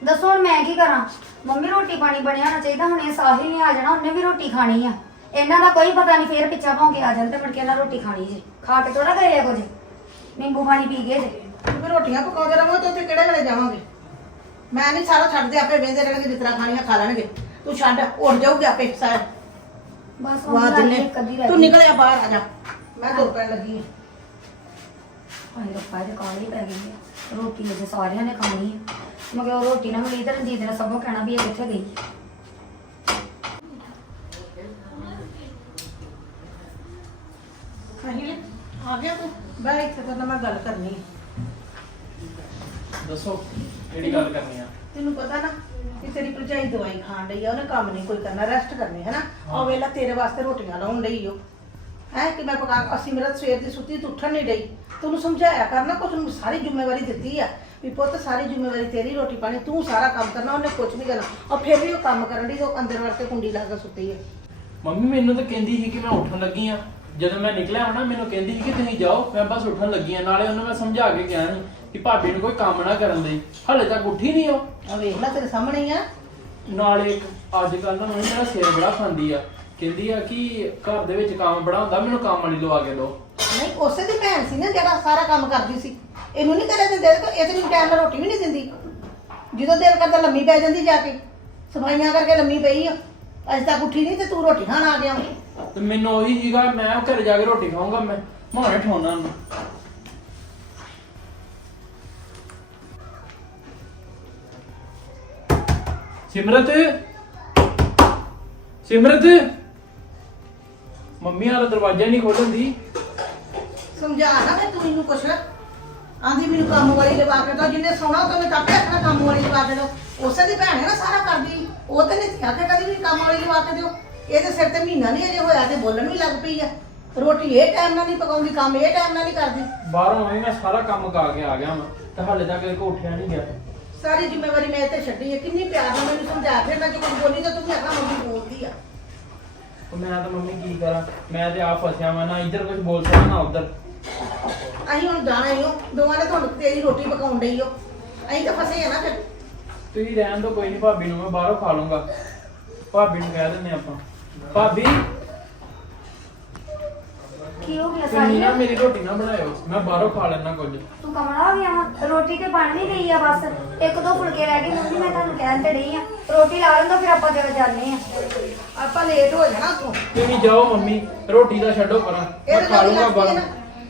ਦੱਸੋ ਹੁਣ ਮੈਂ ਕੀ ਕਰਾਂ? ਮੰਮੀ ਰੋਟੀ ਪਾਣੀ ਬਣਿਆ ਹੋਣਾ ਚਾਹੀਦਾ। ਹੁਣ ਇਹ ਸਾਹਿਲ ਨੇ ਆ ਜਾਣਾ ਉਹਨੇ ਵੀ ਰੋਟੀ ਖਾਣੀ ਆ। ਇਹਨਾਂ ਦਾ ਕੋਈ ਪਤਾ ਨਹੀਂ ਫੇਰ ਪਿੱਛਾ ਭੌਂ ਕੇ ਆ ਜਾਣ ਤੇ ਮੁੜ ਕੇ ਇਹਨਾਂ ਰੋਟੀ ਖਾਣੀ ਜੇ। ਖਾ ਕੇ ਥੋੜਾ ਗਏ ਆ ਕੁਝ। ਨਿੰਬੂ ਪਾਣੀ ਪੀ ਗਏ ਜੇ। ਫਿਰ ਰੋਟੀਆਂ ਪਕਾਉਂਦੇ ਰਹਾਂਗੇ ਤੇ ਉੱਥੇ ਕਿਹੜੇ ਵੇਲੇ ਜਾਵਾਂਗੇ? ਮੈਂ ਨਹੀਂ ਸਾਰਾ ਛੱਡਦੇ ਆਪੇ ਵੇਂਦੇ ਰਹਿਣਗੇ ਜਿਸ ਤਰ੍ਹਾਂ ਖਾਣੀਆਂ ਖਾ ਲੈਣਗੇ। ਤੂੰ ਛੱਡ ਉੱਡ ਜਾਊਗੀ ਆਪੇ ਸਾਰਾ। ਬਸ ਵਾਹ ਦਿਨੇ। ਤੂੰ। ਨਿਕਲਿਆ ਬਾਹਰ ਆ ਜਾ। ਮੈਂ ਤੁਰ ਪੈਣ ਲੱਗੀ ਆਂ। ਹਾਏ ਰੱਬਾ ਇਹ ਕਾਲੀ ਪੈ ਗਈ ਆ। ਰੋਟੀ ਅਜੇ ਸਾਰਿਆਂ ਨੇ ਖਾਣੀ ਆ। ਮਗਰ ਉਹ ਰੋਟੀ ਨਾ ਮਿਲੀ ਤਾਂ ਰਣਜੀਤ ਨੇ ਸਭੋਂ ਕਹਿਣਾ ਵੀ ਇਹ ਕਿੱਥੇ ਗਈ। ਸਾਹਿਲ ਆ ਗਿਆ ਤੂੰ। ਬੈ ਇੱਥੇ ਤਾਂ ਮੈਂ ਗੱਲ ਕਰਨੀ ਆ। ਦੱਸੋ ਕਿਹੜੀ ਗੱਲ ਕਰਨੀ ਆ? ਤੈਨੂੰ ਪਤਾ ਨਾ ਕਿ ਤੇਰੀ ਭਰਜਾਈ ਦਵਾਈ ਖਾਣ ਡਈ ਆ ਉਹਨੇ ਕੰਮ ਨਹੀਂ ਕੋਈ ਕਰਨਾ ਰੈਸਟ ਕਰਨੀ ਹੈ ਨਾ? ਉਹ ਵੇਲਾ ਤੇਰੇ ਵਾਸਤੇ ਰੋਟੀਆਂ ਲਾਉਣ ਡਈ ਉਹ ਹੈ ਕਿ ਮੈਂ ਪਕਾ ਅਸੀਂ ਮੇਰਾ ਸਵੇਰ ਦੀ ਸੁੱਤੀ ਤੂੰ ਉੱਠਣ ਨਹੀਂ ਡਈ। ਤੈਨੂੰ ਸਮਝਾਇਆ ਕਰਨਾ ਕੁਛ ਨੂੰ ਸਾਰੀ ਜ਼ਿੰਮੇਵਾਰੀ ਦਿੱਤੀ ਆ ਵੀ ਪੁੱਤ ਸਾਰੀ ਜ਼ਿੰਮੇਵਾਰੀ ਤੇਰੀ ਰੋਟੀ ਪਾਣੀ ਤੂੰ ਸਾਰਾ ਕੰਮ ਕਰਨਾ ਉਹਨੇ ਕੁਝ ਨਹੀਂ ਕਰਨਾ। ਔਰ ਫਿਰ ਵੀ ਉਹ ਕੰਮ ਕਰਨ ਦੀ ਉਹ ਅੰਦਰ ਵੜ ਕੇ ਕੁੰਡੀ ਲਾ ਕੇ ਸੁੱਤੀ ਹੈ ਮੰਮੀ ਮੈਨੂੰ ਤਾਂ ਕਹਿੰਦੀ ਸੀ ਕਿ ਮੈਂ ਉੱਠਣ ਲੱਗੀ ਆ। ਜਦੋਂ ਮੈਂ ਨਿਕਲਿਆ ਹੋਣਾ ਮੈਨੂੰ ਕਹਿੰਦੀ ਸੀ ਕਿ ਤੁਸੀਂ ਜਾਓ ਮੈਂ ਬਸ ਉੱਠਣ ਲੱਗੀ ਆ। ਨਾਲੇ ਉਹਨੂੰ ਮੈਂ ਸਮਝਾ ਕੇ ਗਿਆ ਸੀ ਕਿ ਭਾਬੀ ਨੂੰ ਕੋਈ ਕੰਮ ਨਾ ਕਰਨ ਦੇ। ਹਲੇ ਤੱਕ ਉੱਠੀ ਨਹੀਂ ਉਹ। ਆ ਵੇਖ ਲੈ ਤੇਰੇ ਸਾਹਮਣੇ ਹੀ ਆ। ਨਾਲੇ ਇੱਕ ਅੱਜ ਕੱਲ ਨਾ ਮੰਮੀ ਮੇਰਾ ਸਿਰ ਬੜਾ ਖਾਂਦੀ ਆ। ਕਹਿੰਦੀ ਆ ਕਿ ਘਰ ਦੇ ਵਿੱਚ ਕੰਮ ਬੜਾ ਹੁੰਦਾ ਮੈਨੂੰ ਕੰਮ ਵਾਲੀ ਲਵਾ ਕੇ ਦਿਓ ਨਹੀਂ ਉਸੇ ਦੀ ਭੈਣ ਸੀ ਨਾ ਜਿਹੜਾ ਸਾਰਾ ਕੰਮ ਕਰਦੀ ਸੀ। ਇਹਨੂੰ ਨਹੀਂ ਕਰੇ ਦਿੰਦੇ ਤੇ ਇਹ ਤੇ ਮੈਨੂੰ ਟਾਈਮ ਨਾਲ ਰੋਟੀ ਵੀ ਨਹੀਂ ਦਿੰਦੀ। ਜਦੋਂ ਦਿਲ ਕਰਦਾ ਲੰਮੀ ਪੈ ਜਾਂਦੀ ਜਾ ਕੇ। ਸਫਾਈਆਂ ਕਰਕੇ ਲੰਮੀ ਪਈ ਆ। ਅਜੇ ਤੱਕ ਉੱਠੀ ਨਹੀਂ ਤੇ ਤੂੰ ਰੋਟੀ ਖਾਣ ਆ ਗਿਆ। ਤੇ ਮੈਨੂੰ ਉਹੀ ਸੀਗਾ ਮੈਂ ਘਰ ਜਾ ਕੇ ਰੋਟੀ ਖਾਊਂਗਾ ਮੈਂ। ਮਾਣੇ ਠਾਉਣਾ ਨੂੰ। ਸਿਮਰਤ? ਸਿਮਰਤ? ਮੰਮੀ ਵਾਲਾ ਦਰਵਾਜ਼ਾ ਨਹੀਂ ਖੋਲਣ ਦੀ। ਸਮਝਾ ਨਾ ਮੈਂ ਤੂੰ ਇਹਨੂੰ ਕੁਛ। ਆਂਦੀ ਮੈਨੂੰ ਕੰਮ ਵਾਲੀ ਲਵਾ ਕੇ ਦੋ ਜਿੰਨੇ ਸੋਣਾ ਉਹ ਤਾਂ ਟੱਪੇ ਆਪਣਾ ਕੰਮ ਵਾਲੀ ਲਵਾ ਕੇ ਦੋ। ਉਸੇ ਦੀ ਭੈਣ ਹੈ ਨਾ ਸਾਰਾ ਕਰਦੀ। ਉਹ ਤੇ ਨਹੀਂ ਕਿਹਾ ਕਿ ਕਦੀ ਵੀ ਕੰਮ ਵਾਲੀ ਲਵਾ ਕੇ ਦਿਓ। ਇਹਦੇ ਸਿਰ ਤੇ ਮਹੀਨਾ ਨਹੀਂ ਅਜੇ ਹੋਇਆ ਤੇ ਬੋਲਣ ਵੀ ਲੱਗ ਪਈ ਆ। ਰੋਟੀ ਇਹ ਟਾਈਮ ਨਾਲ ਨਹੀਂ ਪਕਾਉਂਦੀ ਕੰਮ ਇਹ ਟਾਈਮ ਨਾਲ ਨਹੀਂ ਕਰਦੀ। ਬਾਹਰੋਂ ਆਈ ਮੈਂ ਸਾਰਾ ਕੰਮ ਕਾ ਕੇ ਆ ਗਿਆ ਮੈਂ ਤੇ ਹਾਲੇ ਤੱਕ ਇਹ ਕੋ ਉੱਠਿਆ ਨਹੀਂ ਗਿਆ। ਸਾਰੀ ਜ਼ਿੰਮੇਵਾਰੀ ਮੈਂ ਤੇ ਛੱਡੀ ਹੈ। ਕਿੰਨੀ ਪਿਆਰ ਨਾਲ ਮੈਨੂੰ ਸਮਝਾ ਫਿਰ ਮੈਂ ਜੇ ਕੁਝ ਬੋਲੀ ਤਾਂ ਤੂੰ ਵੀ ਆਖਣਾ ਮੰਮੀ ਬੋਲਦੀ ਆ। ਤੇ ਮੈਂ ਤਾਂ ਮੰਮੀ ਕੀ ਕਰਾਂ? ਮੈਂ ਤੇ ਆਪ ਫਸਿਆ ਵਾਂ ਨਾ ਇੱਧਰ ਕੁਝ ਬੋਲ ਸਕਦਾ ਨਾ ਉੱਧਰ। ਅਸੀਂ ਹੁਣ ਜਾਣਾ ਹੀ ਹੋ ਦੋਵਾਂ ਨੇ ਤੁਹਾਨੂੰ ਤੇਰੀ ਰੋਟੀ ਪਕਾਉਣ ਡਈ ਹੋ ਅਸੀਂ ਤਾਂ ਫਸੇ ਆ ਨਾ ਫਿਰ। ਤੁਸੀਂ ਰਹਿਣ ਦੋ ਕੋਈ ਨਹੀਂ ਭਾਬੀ ਨੂੰ ਮੈਂ ਬਾਹਰੋਂ ਖਾ ਲੂੰਗਾ। ਭਾਬੀ ਨੂੰ ਕਹਿ ਦਿੰਦੇ ਆਪਾਂ। ਭਾਬੀ! ਕੀ ਹੋ ਗਿਆ ਤੁਸੀਂ ਨਾ ਮੇਰੀ ਰੋਟੀ ਨਾ ਬਣਾਇਓ ਮੈਂ ਬਾਹਰੋਂ ਖਾ ਲੈਣਾ ਕੁਝ। ਤੂੰ ਕਮਲਾ ਹੋ ਗਿਆ ਵਾ ਰੋਟੀ ਤੇ ਬਣ ਨਹੀਂ ਗਈ ਆ ਬਸ। ਇੱਕ ਦੋ ਫੁਲਕੇ ਰਹਿ ਗਏ ਮੰਮੀ ਮੈਂ ਤੁਹਾਨੂੰ ਕਹਿਣ ਤੇ ਰਹੀ ਆ ਰੋਟੀ ਲਾ ਲੈਂਦਾ ਫਿਰ ਆਪਾਂ ਜਦੋਂ ਜਾਂਦੇ ਆ? ਆਪਾਂ ਲੇਟ ਹੋ ਜਾਣਾ ਤੂੰ ਤੁਸੀਂ ਜਾਓ ਮੰਮੀ ਰੋਟੀ ਦਾ ਛੱਡੋ ਪਰਾਂ ਮੈਂ ਇਹਦੇ ਖਾ ਨਾਲ ਲੂੰਗਾ ਬਾਹਰੋਂ।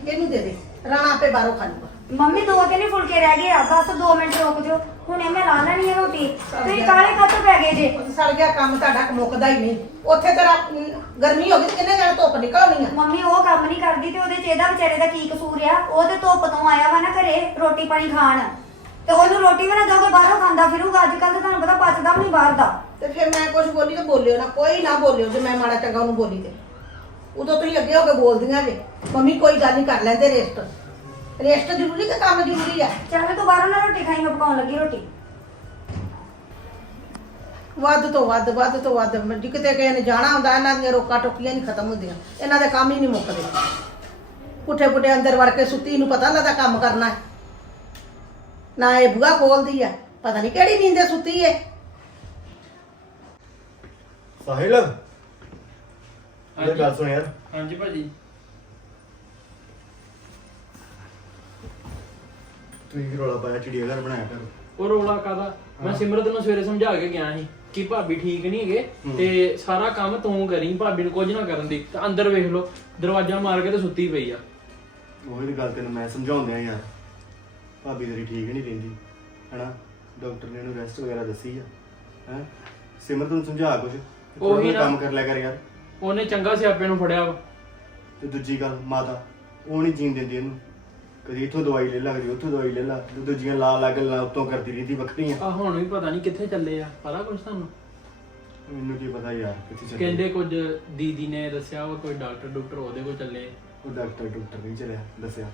ਇਹਨੂੰ ਦੇ ਦੇ ਰਾਣਾ ਆਪੇ ਬਾਹਰੋਂ ਖਾ ਲੂਗਾ। ਮੰਮੀ ਦੋ ਤਿੰਨ ਹੀ ਫੁਲਕੇ ਰਹਿ ਗਏ ਆ ਬਸ 2 ਮਿੰਟ ਰੁਕ ਜਾਓ। ਹੁਣੇ ਮੈਂ ਲਾ ਲੈਣੀ ਆ ਰੋਟੀ। ਤੁਸੀਂ ਕਾਲੇ ਕੱਟ ਪੈ ਗਏ ਜੇ? ਉਹ ਸੜ ਗਿਆ ਕੰਮ ਤੁਹਾਡਾ ਮੁੱਕਦਾ ਹੀ ਨਹੀਂ। ਉੱਥੇ ਤੇਰਾ ਅਮ, ਗਰਮੀ ਹੋ ਗਈ ਤੇ ਕਿੰਨੇ ਜਣ ਧੁੱਪ ਨਿਕਲਣੀ ਆ? ਮੰਮੀ ਉਹ ਕੰਮ ਨਹੀਂ ਕਰਦੀ ਤੇ ਉਹਦੇ ਚ ਇਹਦਾ ਵਿਚਾਰੇ ਦਾ ਕੀ ਕਸੂਰ ਆ? ਉਹ ਤੇ ਧੁੱਪ ਤੋਂ ਆਇਆ ਵਾ ਨਾ ਘਰੇ ਰੋਟੀ ਪਾਣੀ ਖਾਣ। ਤੇ ਉਹਨੂੰ ਰੋਟੀ ਵੀ ਨਾ ਦੋਗੇ ਬਾਹਰੋਂ ਖਾਂਦਾ ਫਿਰੂਗਾ। ਅੱਜ ਕੱਲ ਤਾਂ ਤੁਹਾਨੂੰ ਪਤਾ ਪਚਦਾ ਵੀ ਨਹੀਂ ਬਾਹਰ ਦਾ। ਤੇ ਫਿਰ ਮੈਂ ਕੁਝ ਬੋਲੀ ਤਾਂ ਬੋਲਿਓ ਨਾ ਕੋਈ ਨਾ ਬੋਲਿਓ ਜੇ ਮੈਂ ਮਾੜਾ ਚੰਗਾ ਉਹਨੂੰ ਬੋਲੀ ਤੇ। ਉਦੋਂ ਤੁਸੀਂ ਅੱਗੇ ਹੋ ਕੇ ਬੋਲਦੀਆਂ ਜੇ। ਮੰਮੀ ਕੋਈ ਗੱਲ ਨਹੀਂ ਕਰ ਲੈਂਦੇ ਰੈਸਟ ਰੈਸਟ ਜ਼ਰੂਰੀ ਤੇ ਕੰਮ ਜ਼ਰੂਰੀ ਆ? ਚੱਲ ਤੂੰ ਬਾਹਰੋਂ ਨਾ ਰੋਟੀ ਖਾਈ ਮੈਂ ਪਕਾਉਣ ਲੱਗੀ ਰੋਟੀ। ਵੱਧ ਤੋਂ ਵੱਧ ਵੱਧ ਤੋਂ ਵੱਧ ਜੇ ਕਿਤੇ ਕਿਸੇ ਨੇ ਜਾਣਾ ਹੁੰਦਾ ਇਹਨਾਂ ਦੀਆਂ ਰੋਕਾ ਟੋਕੀਆਂ ਨਹੀਂ ਖਤਮ ਹੁੰਦੀਆਂ। ਇਹਨਾਂ ਦੇ ਕੰਮ ਹੀ ਨਹੀਂ ਮੁੱਕਦੇ। ਪੁੱਠੇ ਪੁੱਠੇ ਅੰਦਰ ਵੜ ਕੇ ਸੁੱਤੀ ਨੂੰ ਪਤਾ ਲੱਗਦਾ ਕੰਮ ਕਰਨਾ ਹੈ। ਨਾ ਇਹ ਬੁਆ ਖੋਲਦੀ ਆ ਪਤਾ ਨਹੀਂ ਕਿਹੜੀ ਨੀਂਦੇ ਸੁੱਤੀ ਏ। ਸਾਹਿਲ ਇਹ ਗੱਲ ਸੁਣ ਯਾਰ। ਹਾਂਜੀ ਭਾਜੀ। ਤੁਸੀਂ ਕੀ ਰੌਲਾ ਪਾਇਆ ਚਿੜੀਆ ਘਰ ਬਣਾਇਆ ਕਰ। ਉਹ ਰੋਲਾ ਕਾਦਾ ਮੈਂ ਸਿਮਰਤ ਨੂੰ ਸਵੇਰੇ ਸਮਝਾ ਕੇ ਗਿਆ ਸੀ ਕਿ ਭਾਬੀ ਠੀਕ ਨਹੀਂ ਹੈਗੇ। ਤੇ ਸਾਰਾ ਕੰਮ ਤੂੰ ਕਰੀ ਭਾਬੀ ਨੂੰ ਕੁਝ ਨਾ ਕਰਨ ਦੀ। ਤੇ ਅੰਦਰ ਵੇਖ ਲਓ ਦਰਵਾਜ਼ਾ ਮਾਰ ਕੇ ਤੇ ਸੁੱਤੀ ਪਈ ਆ। ਉਹੀ ਤਾਂ ਗੱਲ ਤੈਨੂੰ ਮੈਂ ਸਮਝਾਉਂਦਿਆ ਯਾਰ ਭਾਬੀ ਤੇਰੀ ਠੀਕ ਨਹੀਂ ਰਹਿੰਦੀ ਹਨਾ? ਡਾਕਟਰ ਨੇ ਇਹਨੂੰ ਰੈਸਟ ਵਗੈਰਾ ਦੱਸੀ ਆ ਹੈ? ਸਿਮਰਤ ਨੂੰ ਸਮਝਾ ਕੁਝ ਉਹੀ ਨਾ। ਕੰਮ ਕਰ ਲਿਆ ਕਰ ਯਾਰ। ਉਹਨੇ ਚੰਗਾ ਸਿਆਪੇ ਨੂੰ ਫੜਿਆ ਵਾ। ਤੇ ਦੂਜੀ ਗੱਲ ਮਾਤਾ ਉਹ ਨਹੀਂ ਜੀਣ ਦਿੰਦੀ ਇਹਨੂੰ। ਕਦੀ ਇੱਥੋਂ ਦਵਾਈ ਲੈ ਲਾ ਕਦੀ ਉੱਥੋਂ ਦਵਾਈ ਲੈ ਲਾ ਤੇ ਦੂਜੀਆਂ ਲਾ ਲਾ ਗੱਲਾਂ ਉੱਤੋਂ ਕਰਦੀ ਰਹਿੰਦੀ ਵੱਖਰੀਆਂ। ਆ ਹੁਣ ਵੀ ਪਤਾ ਨਹੀਂ ਕਿੱਥੇ ਚੱਲੇ ਆ ਪਤਾ ਕੁਝ ਤੁਹਾਨੂੰ? ਮੈਨੂੰ ਕੀ ਪਤਾ ਯਾਰ ਕਿੱਥੇ ਚੱਲੇ। ਕਹਿੰਦੇ ਕੁਝ ਦੀਦੀ ਨੇ ਦੱਸਿਆ ਵਾ ਕੋਈ ਡਾਕਟਰ ਡਾਕਟਰ ਉਹਦੇ ਕੋਲ ਚੱਲੇ। ਉਹ ਡਾਕਟਰ ਡਾਕਟਰ ਨਹੀਂ ਚਲਿਆ ਦੱਸਿਆ।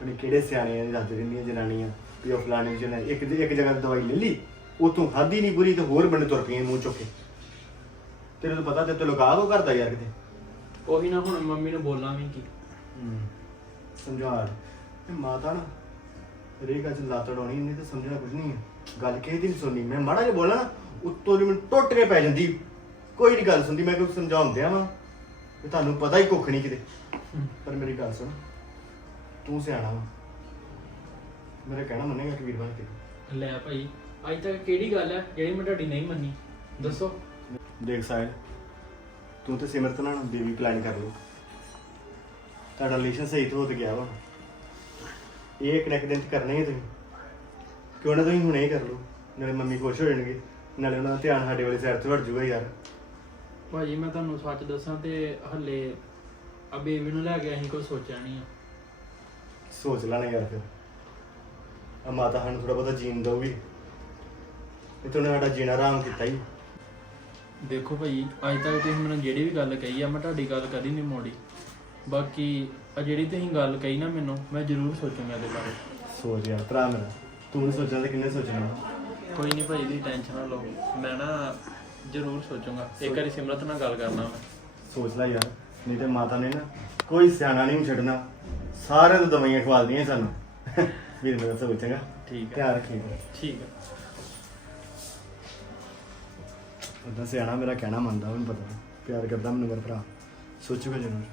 ਉਹਨੇ ਕਿਹੜੇ ਸਿਆਣੇ ਆ ਦੱਸ ਰਹਿੰਦੀਆਂ ਜਨਾਨੀਆਂ ਵੀ ਉਹ ਫਲਾਣੇ ਜਿਹਨੇ ਇੱਕ ਇੱਕ ਜਗ੍ਹਾ ਤੇ ਦਵਾਈ ਲੈ ਲਈ ਉਤੋਂ ਖਾਧੀ ਨਹੀਂ ਪੂਰੀ ਤੇ ਹੋਰ ਬੰਦੇ ਤੁਰ ਪਈਆਂ ਮੂੰਹ ਚੁੱਕ ਤੇਰੇ ਤੋਂ ਪਤਾ ਤੇ ਤੇ ਲੁਕਾ ਦੋ ਕਰਦਾ ਯਾਰ ਕਿਤੇ। ਉਹੀ ਨਾ ਹੁਣ ਮੰਮੀ ਨੂੰ ਬੋਲਾਂ ਵੀ ਕੀ ਸਮਝਾ। ਇਹ ਮਾਤਾ ਨਾ ਰੇਗਾ ਚ ਲੱਤ ਡਾਉਣੀ ਇਹਨੇ ਤੇ ਸਮਝਣਾ ਕੁਝ ਨਹੀਂ ਹੈ। ਗੱਲ ਕਿਸੇ ਦੀ ਨਹੀਂ ਸੁਣਨੀ। ਮੈਂ ਮਾੜਾ ਜਿਹਾ ਬੋਲਾਂ ਨਾ ਉੱਤੋਂ ਦੀ ਮੈਨੂੰ ਟੁੱਟ ਕੇ ਪੈ ਜਾਂਦੀ। ਕੋਈ ਨਹੀਂ ਗੱਲ ਸੁਣਦੀ ਮੈਂ ਕੁਝ ਸਮਝਾਉਂਦਿਆ ਵਾਂ। ਤੇ ਤੁਹਾਨੂੰ ਪਤਾ ਹੀ ਕੁੱਖ ਨਹੀਂ ਕਿਤੇ। ਪਰ ਮੇਰੀ ਗੱਲ ਸੁਣ ਤੂੰ ਸਿਆਣਾ ਵਾ। ਮੇਰਾ ਕਹਿਣਾ ਮੰਨੇਗਾ ਕਿ ਵੀਰ ਬਣ ਕੇ ਲੈ ਭਾਈ ਅੱਜ ਤੱਕ ਕਿਹੜੀ ਗੱਲ ਹੈ ਜਿਹੜੀ ਮੈਂ ਤੁਹਾਡੀ ਨਹੀਂ ਮੰਨੀ? ਦੱਸੋ। ਦੇਖ ਸਾਹਿਲ ਤੂੰ ਤੇ ਸਿਮਰਤ ਨਾਲ ਬੇਬੀ ਪਲਾਨ ਕਰ ਲਓ। ਤੁਹਾਡਾ ਰਿਲੇਸ਼ਨ ਸਹੀ ਤੋਂ ਹੋ ਤੇ ਗਿਆ ਵਾ। ਇਹ ਇੱਕ ਨਾ ਇੱਕ ਦਿਨ ਚ ਕਰਨਾ ਹੀ ਹੈ ਤੁਸੀਂ। ਕਿਉਂ ਨਾ ਤੁਸੀਂ ਹੁਣੇ ਹੀ ਕਰ ਲਓ ਨਾਲੇ ਮੰਮੀ ਖੁਸ਼ ਹੋ ਜਾਣਗੇ ਨਾਲੇ ਉਹਨਾਂ ਦਾ ਧਿਆਨ ਸਾਡੇ ਵਾਲੀ ਸਾਈਡ ਤੋਂ ਹਟ ਜਾਊਗਾ ਯਾਰ। ਭਾਜੀ ਮੈਂ ਤੁਹਾਨੂੰ ਸੱਚ ਦੱਸਾਂ ਤੇ ਹੱਲੇ ਆ ਬੇਬੀ ਨੂੰ ਲੈ ਕੇ ਅਸੀਂ ਕੁਝ ਸੋਚਿਆ ਨਹੀਂ ਆ। ਸੋਚ ਲੈਣਾ ਯਾਰ ਫਿਰ। ਆ ਮਾਤਾ ਸਾਨੂੰ ਥੋੜਾ ਬਹੁਤਾ ਜੀਣ ਦਊਗੀ। ਇਹ ਤੋਂ ਸਾਡਾ ਜੀਣਾ ਆਰਾਮ ਕੀਤਾ ਹੀ ਦੇਖੋ ਭਾਈ ਅੱਜ ਤੱਕ ਤੁਸੀਂ ਮੈਨੂੰ ਜਿਹੜੀ ਵੀ ਗੱਲ ਕਹੀ ਆ ਮੈਂ ਤੁਹਾਡੀ ਗੱਲ ਕਦੀ ਨਹੀਂ ਮੋੜੀ। ਬਾਕੀ ਆ ਜਿਹੜੀ ਤੁਸੀਂ ਗੱਲ ਕਹੀ ਨਾ ਮੈਨੂੰ ਮੈਂ ਜ਼ਰੂਰ ਸੋਚੂੰਗਾ ਇਹਦੇ ਬਾਰੇ। ਸੋਚ ਯਾਰ ਭਰਾ ਮੇਰਾ। ਤੂੰ ਨਹੀਂ ਸੋਚਣਾ ਤੇ ਕਿੰਨੇ ਸੋਚਣਾ? ਕੋਈ ਨਹੀਂ ਭਾਈ ਦੀ ਟੈਨਸ਼ਨ ਨਾ ਲਓ। ਮੈਂ ਨਾ ਜ਼ਰੂਰ ਸੋਚੂੰਗਾ। ਇੱਕ ਵਾਰੀ ਸਿਮਰਤ ਨਾਲ ਗੱਲ ਕਰਨਾ ਮੈਂ। ਸੋਚ ਲੈ ਯਾਰ ਨਹੀਂ ਤੇ ਮਾਤਾ ਨੇ ਨਾ ਕੋਈ ਸਿਆਣਾ ਨਹੀਂ ਛੱਡਣਾ। ਸਾਰਿਆਂ ਨੂੰ ਦਵਾਈਆਂ ਖਵਾਲਦੀਆਂ ਸਾਨੂੰ। ਵੀਰ ਮੇਰਾ ਸੋਚੇਗਾ। ਠੀਕ ਹੈ ਧਿਆਨ ਰੱਖੀ ਠੀਕ ਹੈ ਉਦਾਂ ਸਿਆਣਾ ਮੇਰਾ ਕਹਿਣਾ ਮੰਨਦਾ ਉਹਨੂੰ ਪਤਾ। ਪਿਆਰ ਕਰਦਾ ਮੈਨੂੰ ਮੇਰਾ ਭਰਾ। ਸੋਚੂਗਾ ਜ਼ਰੂਰ।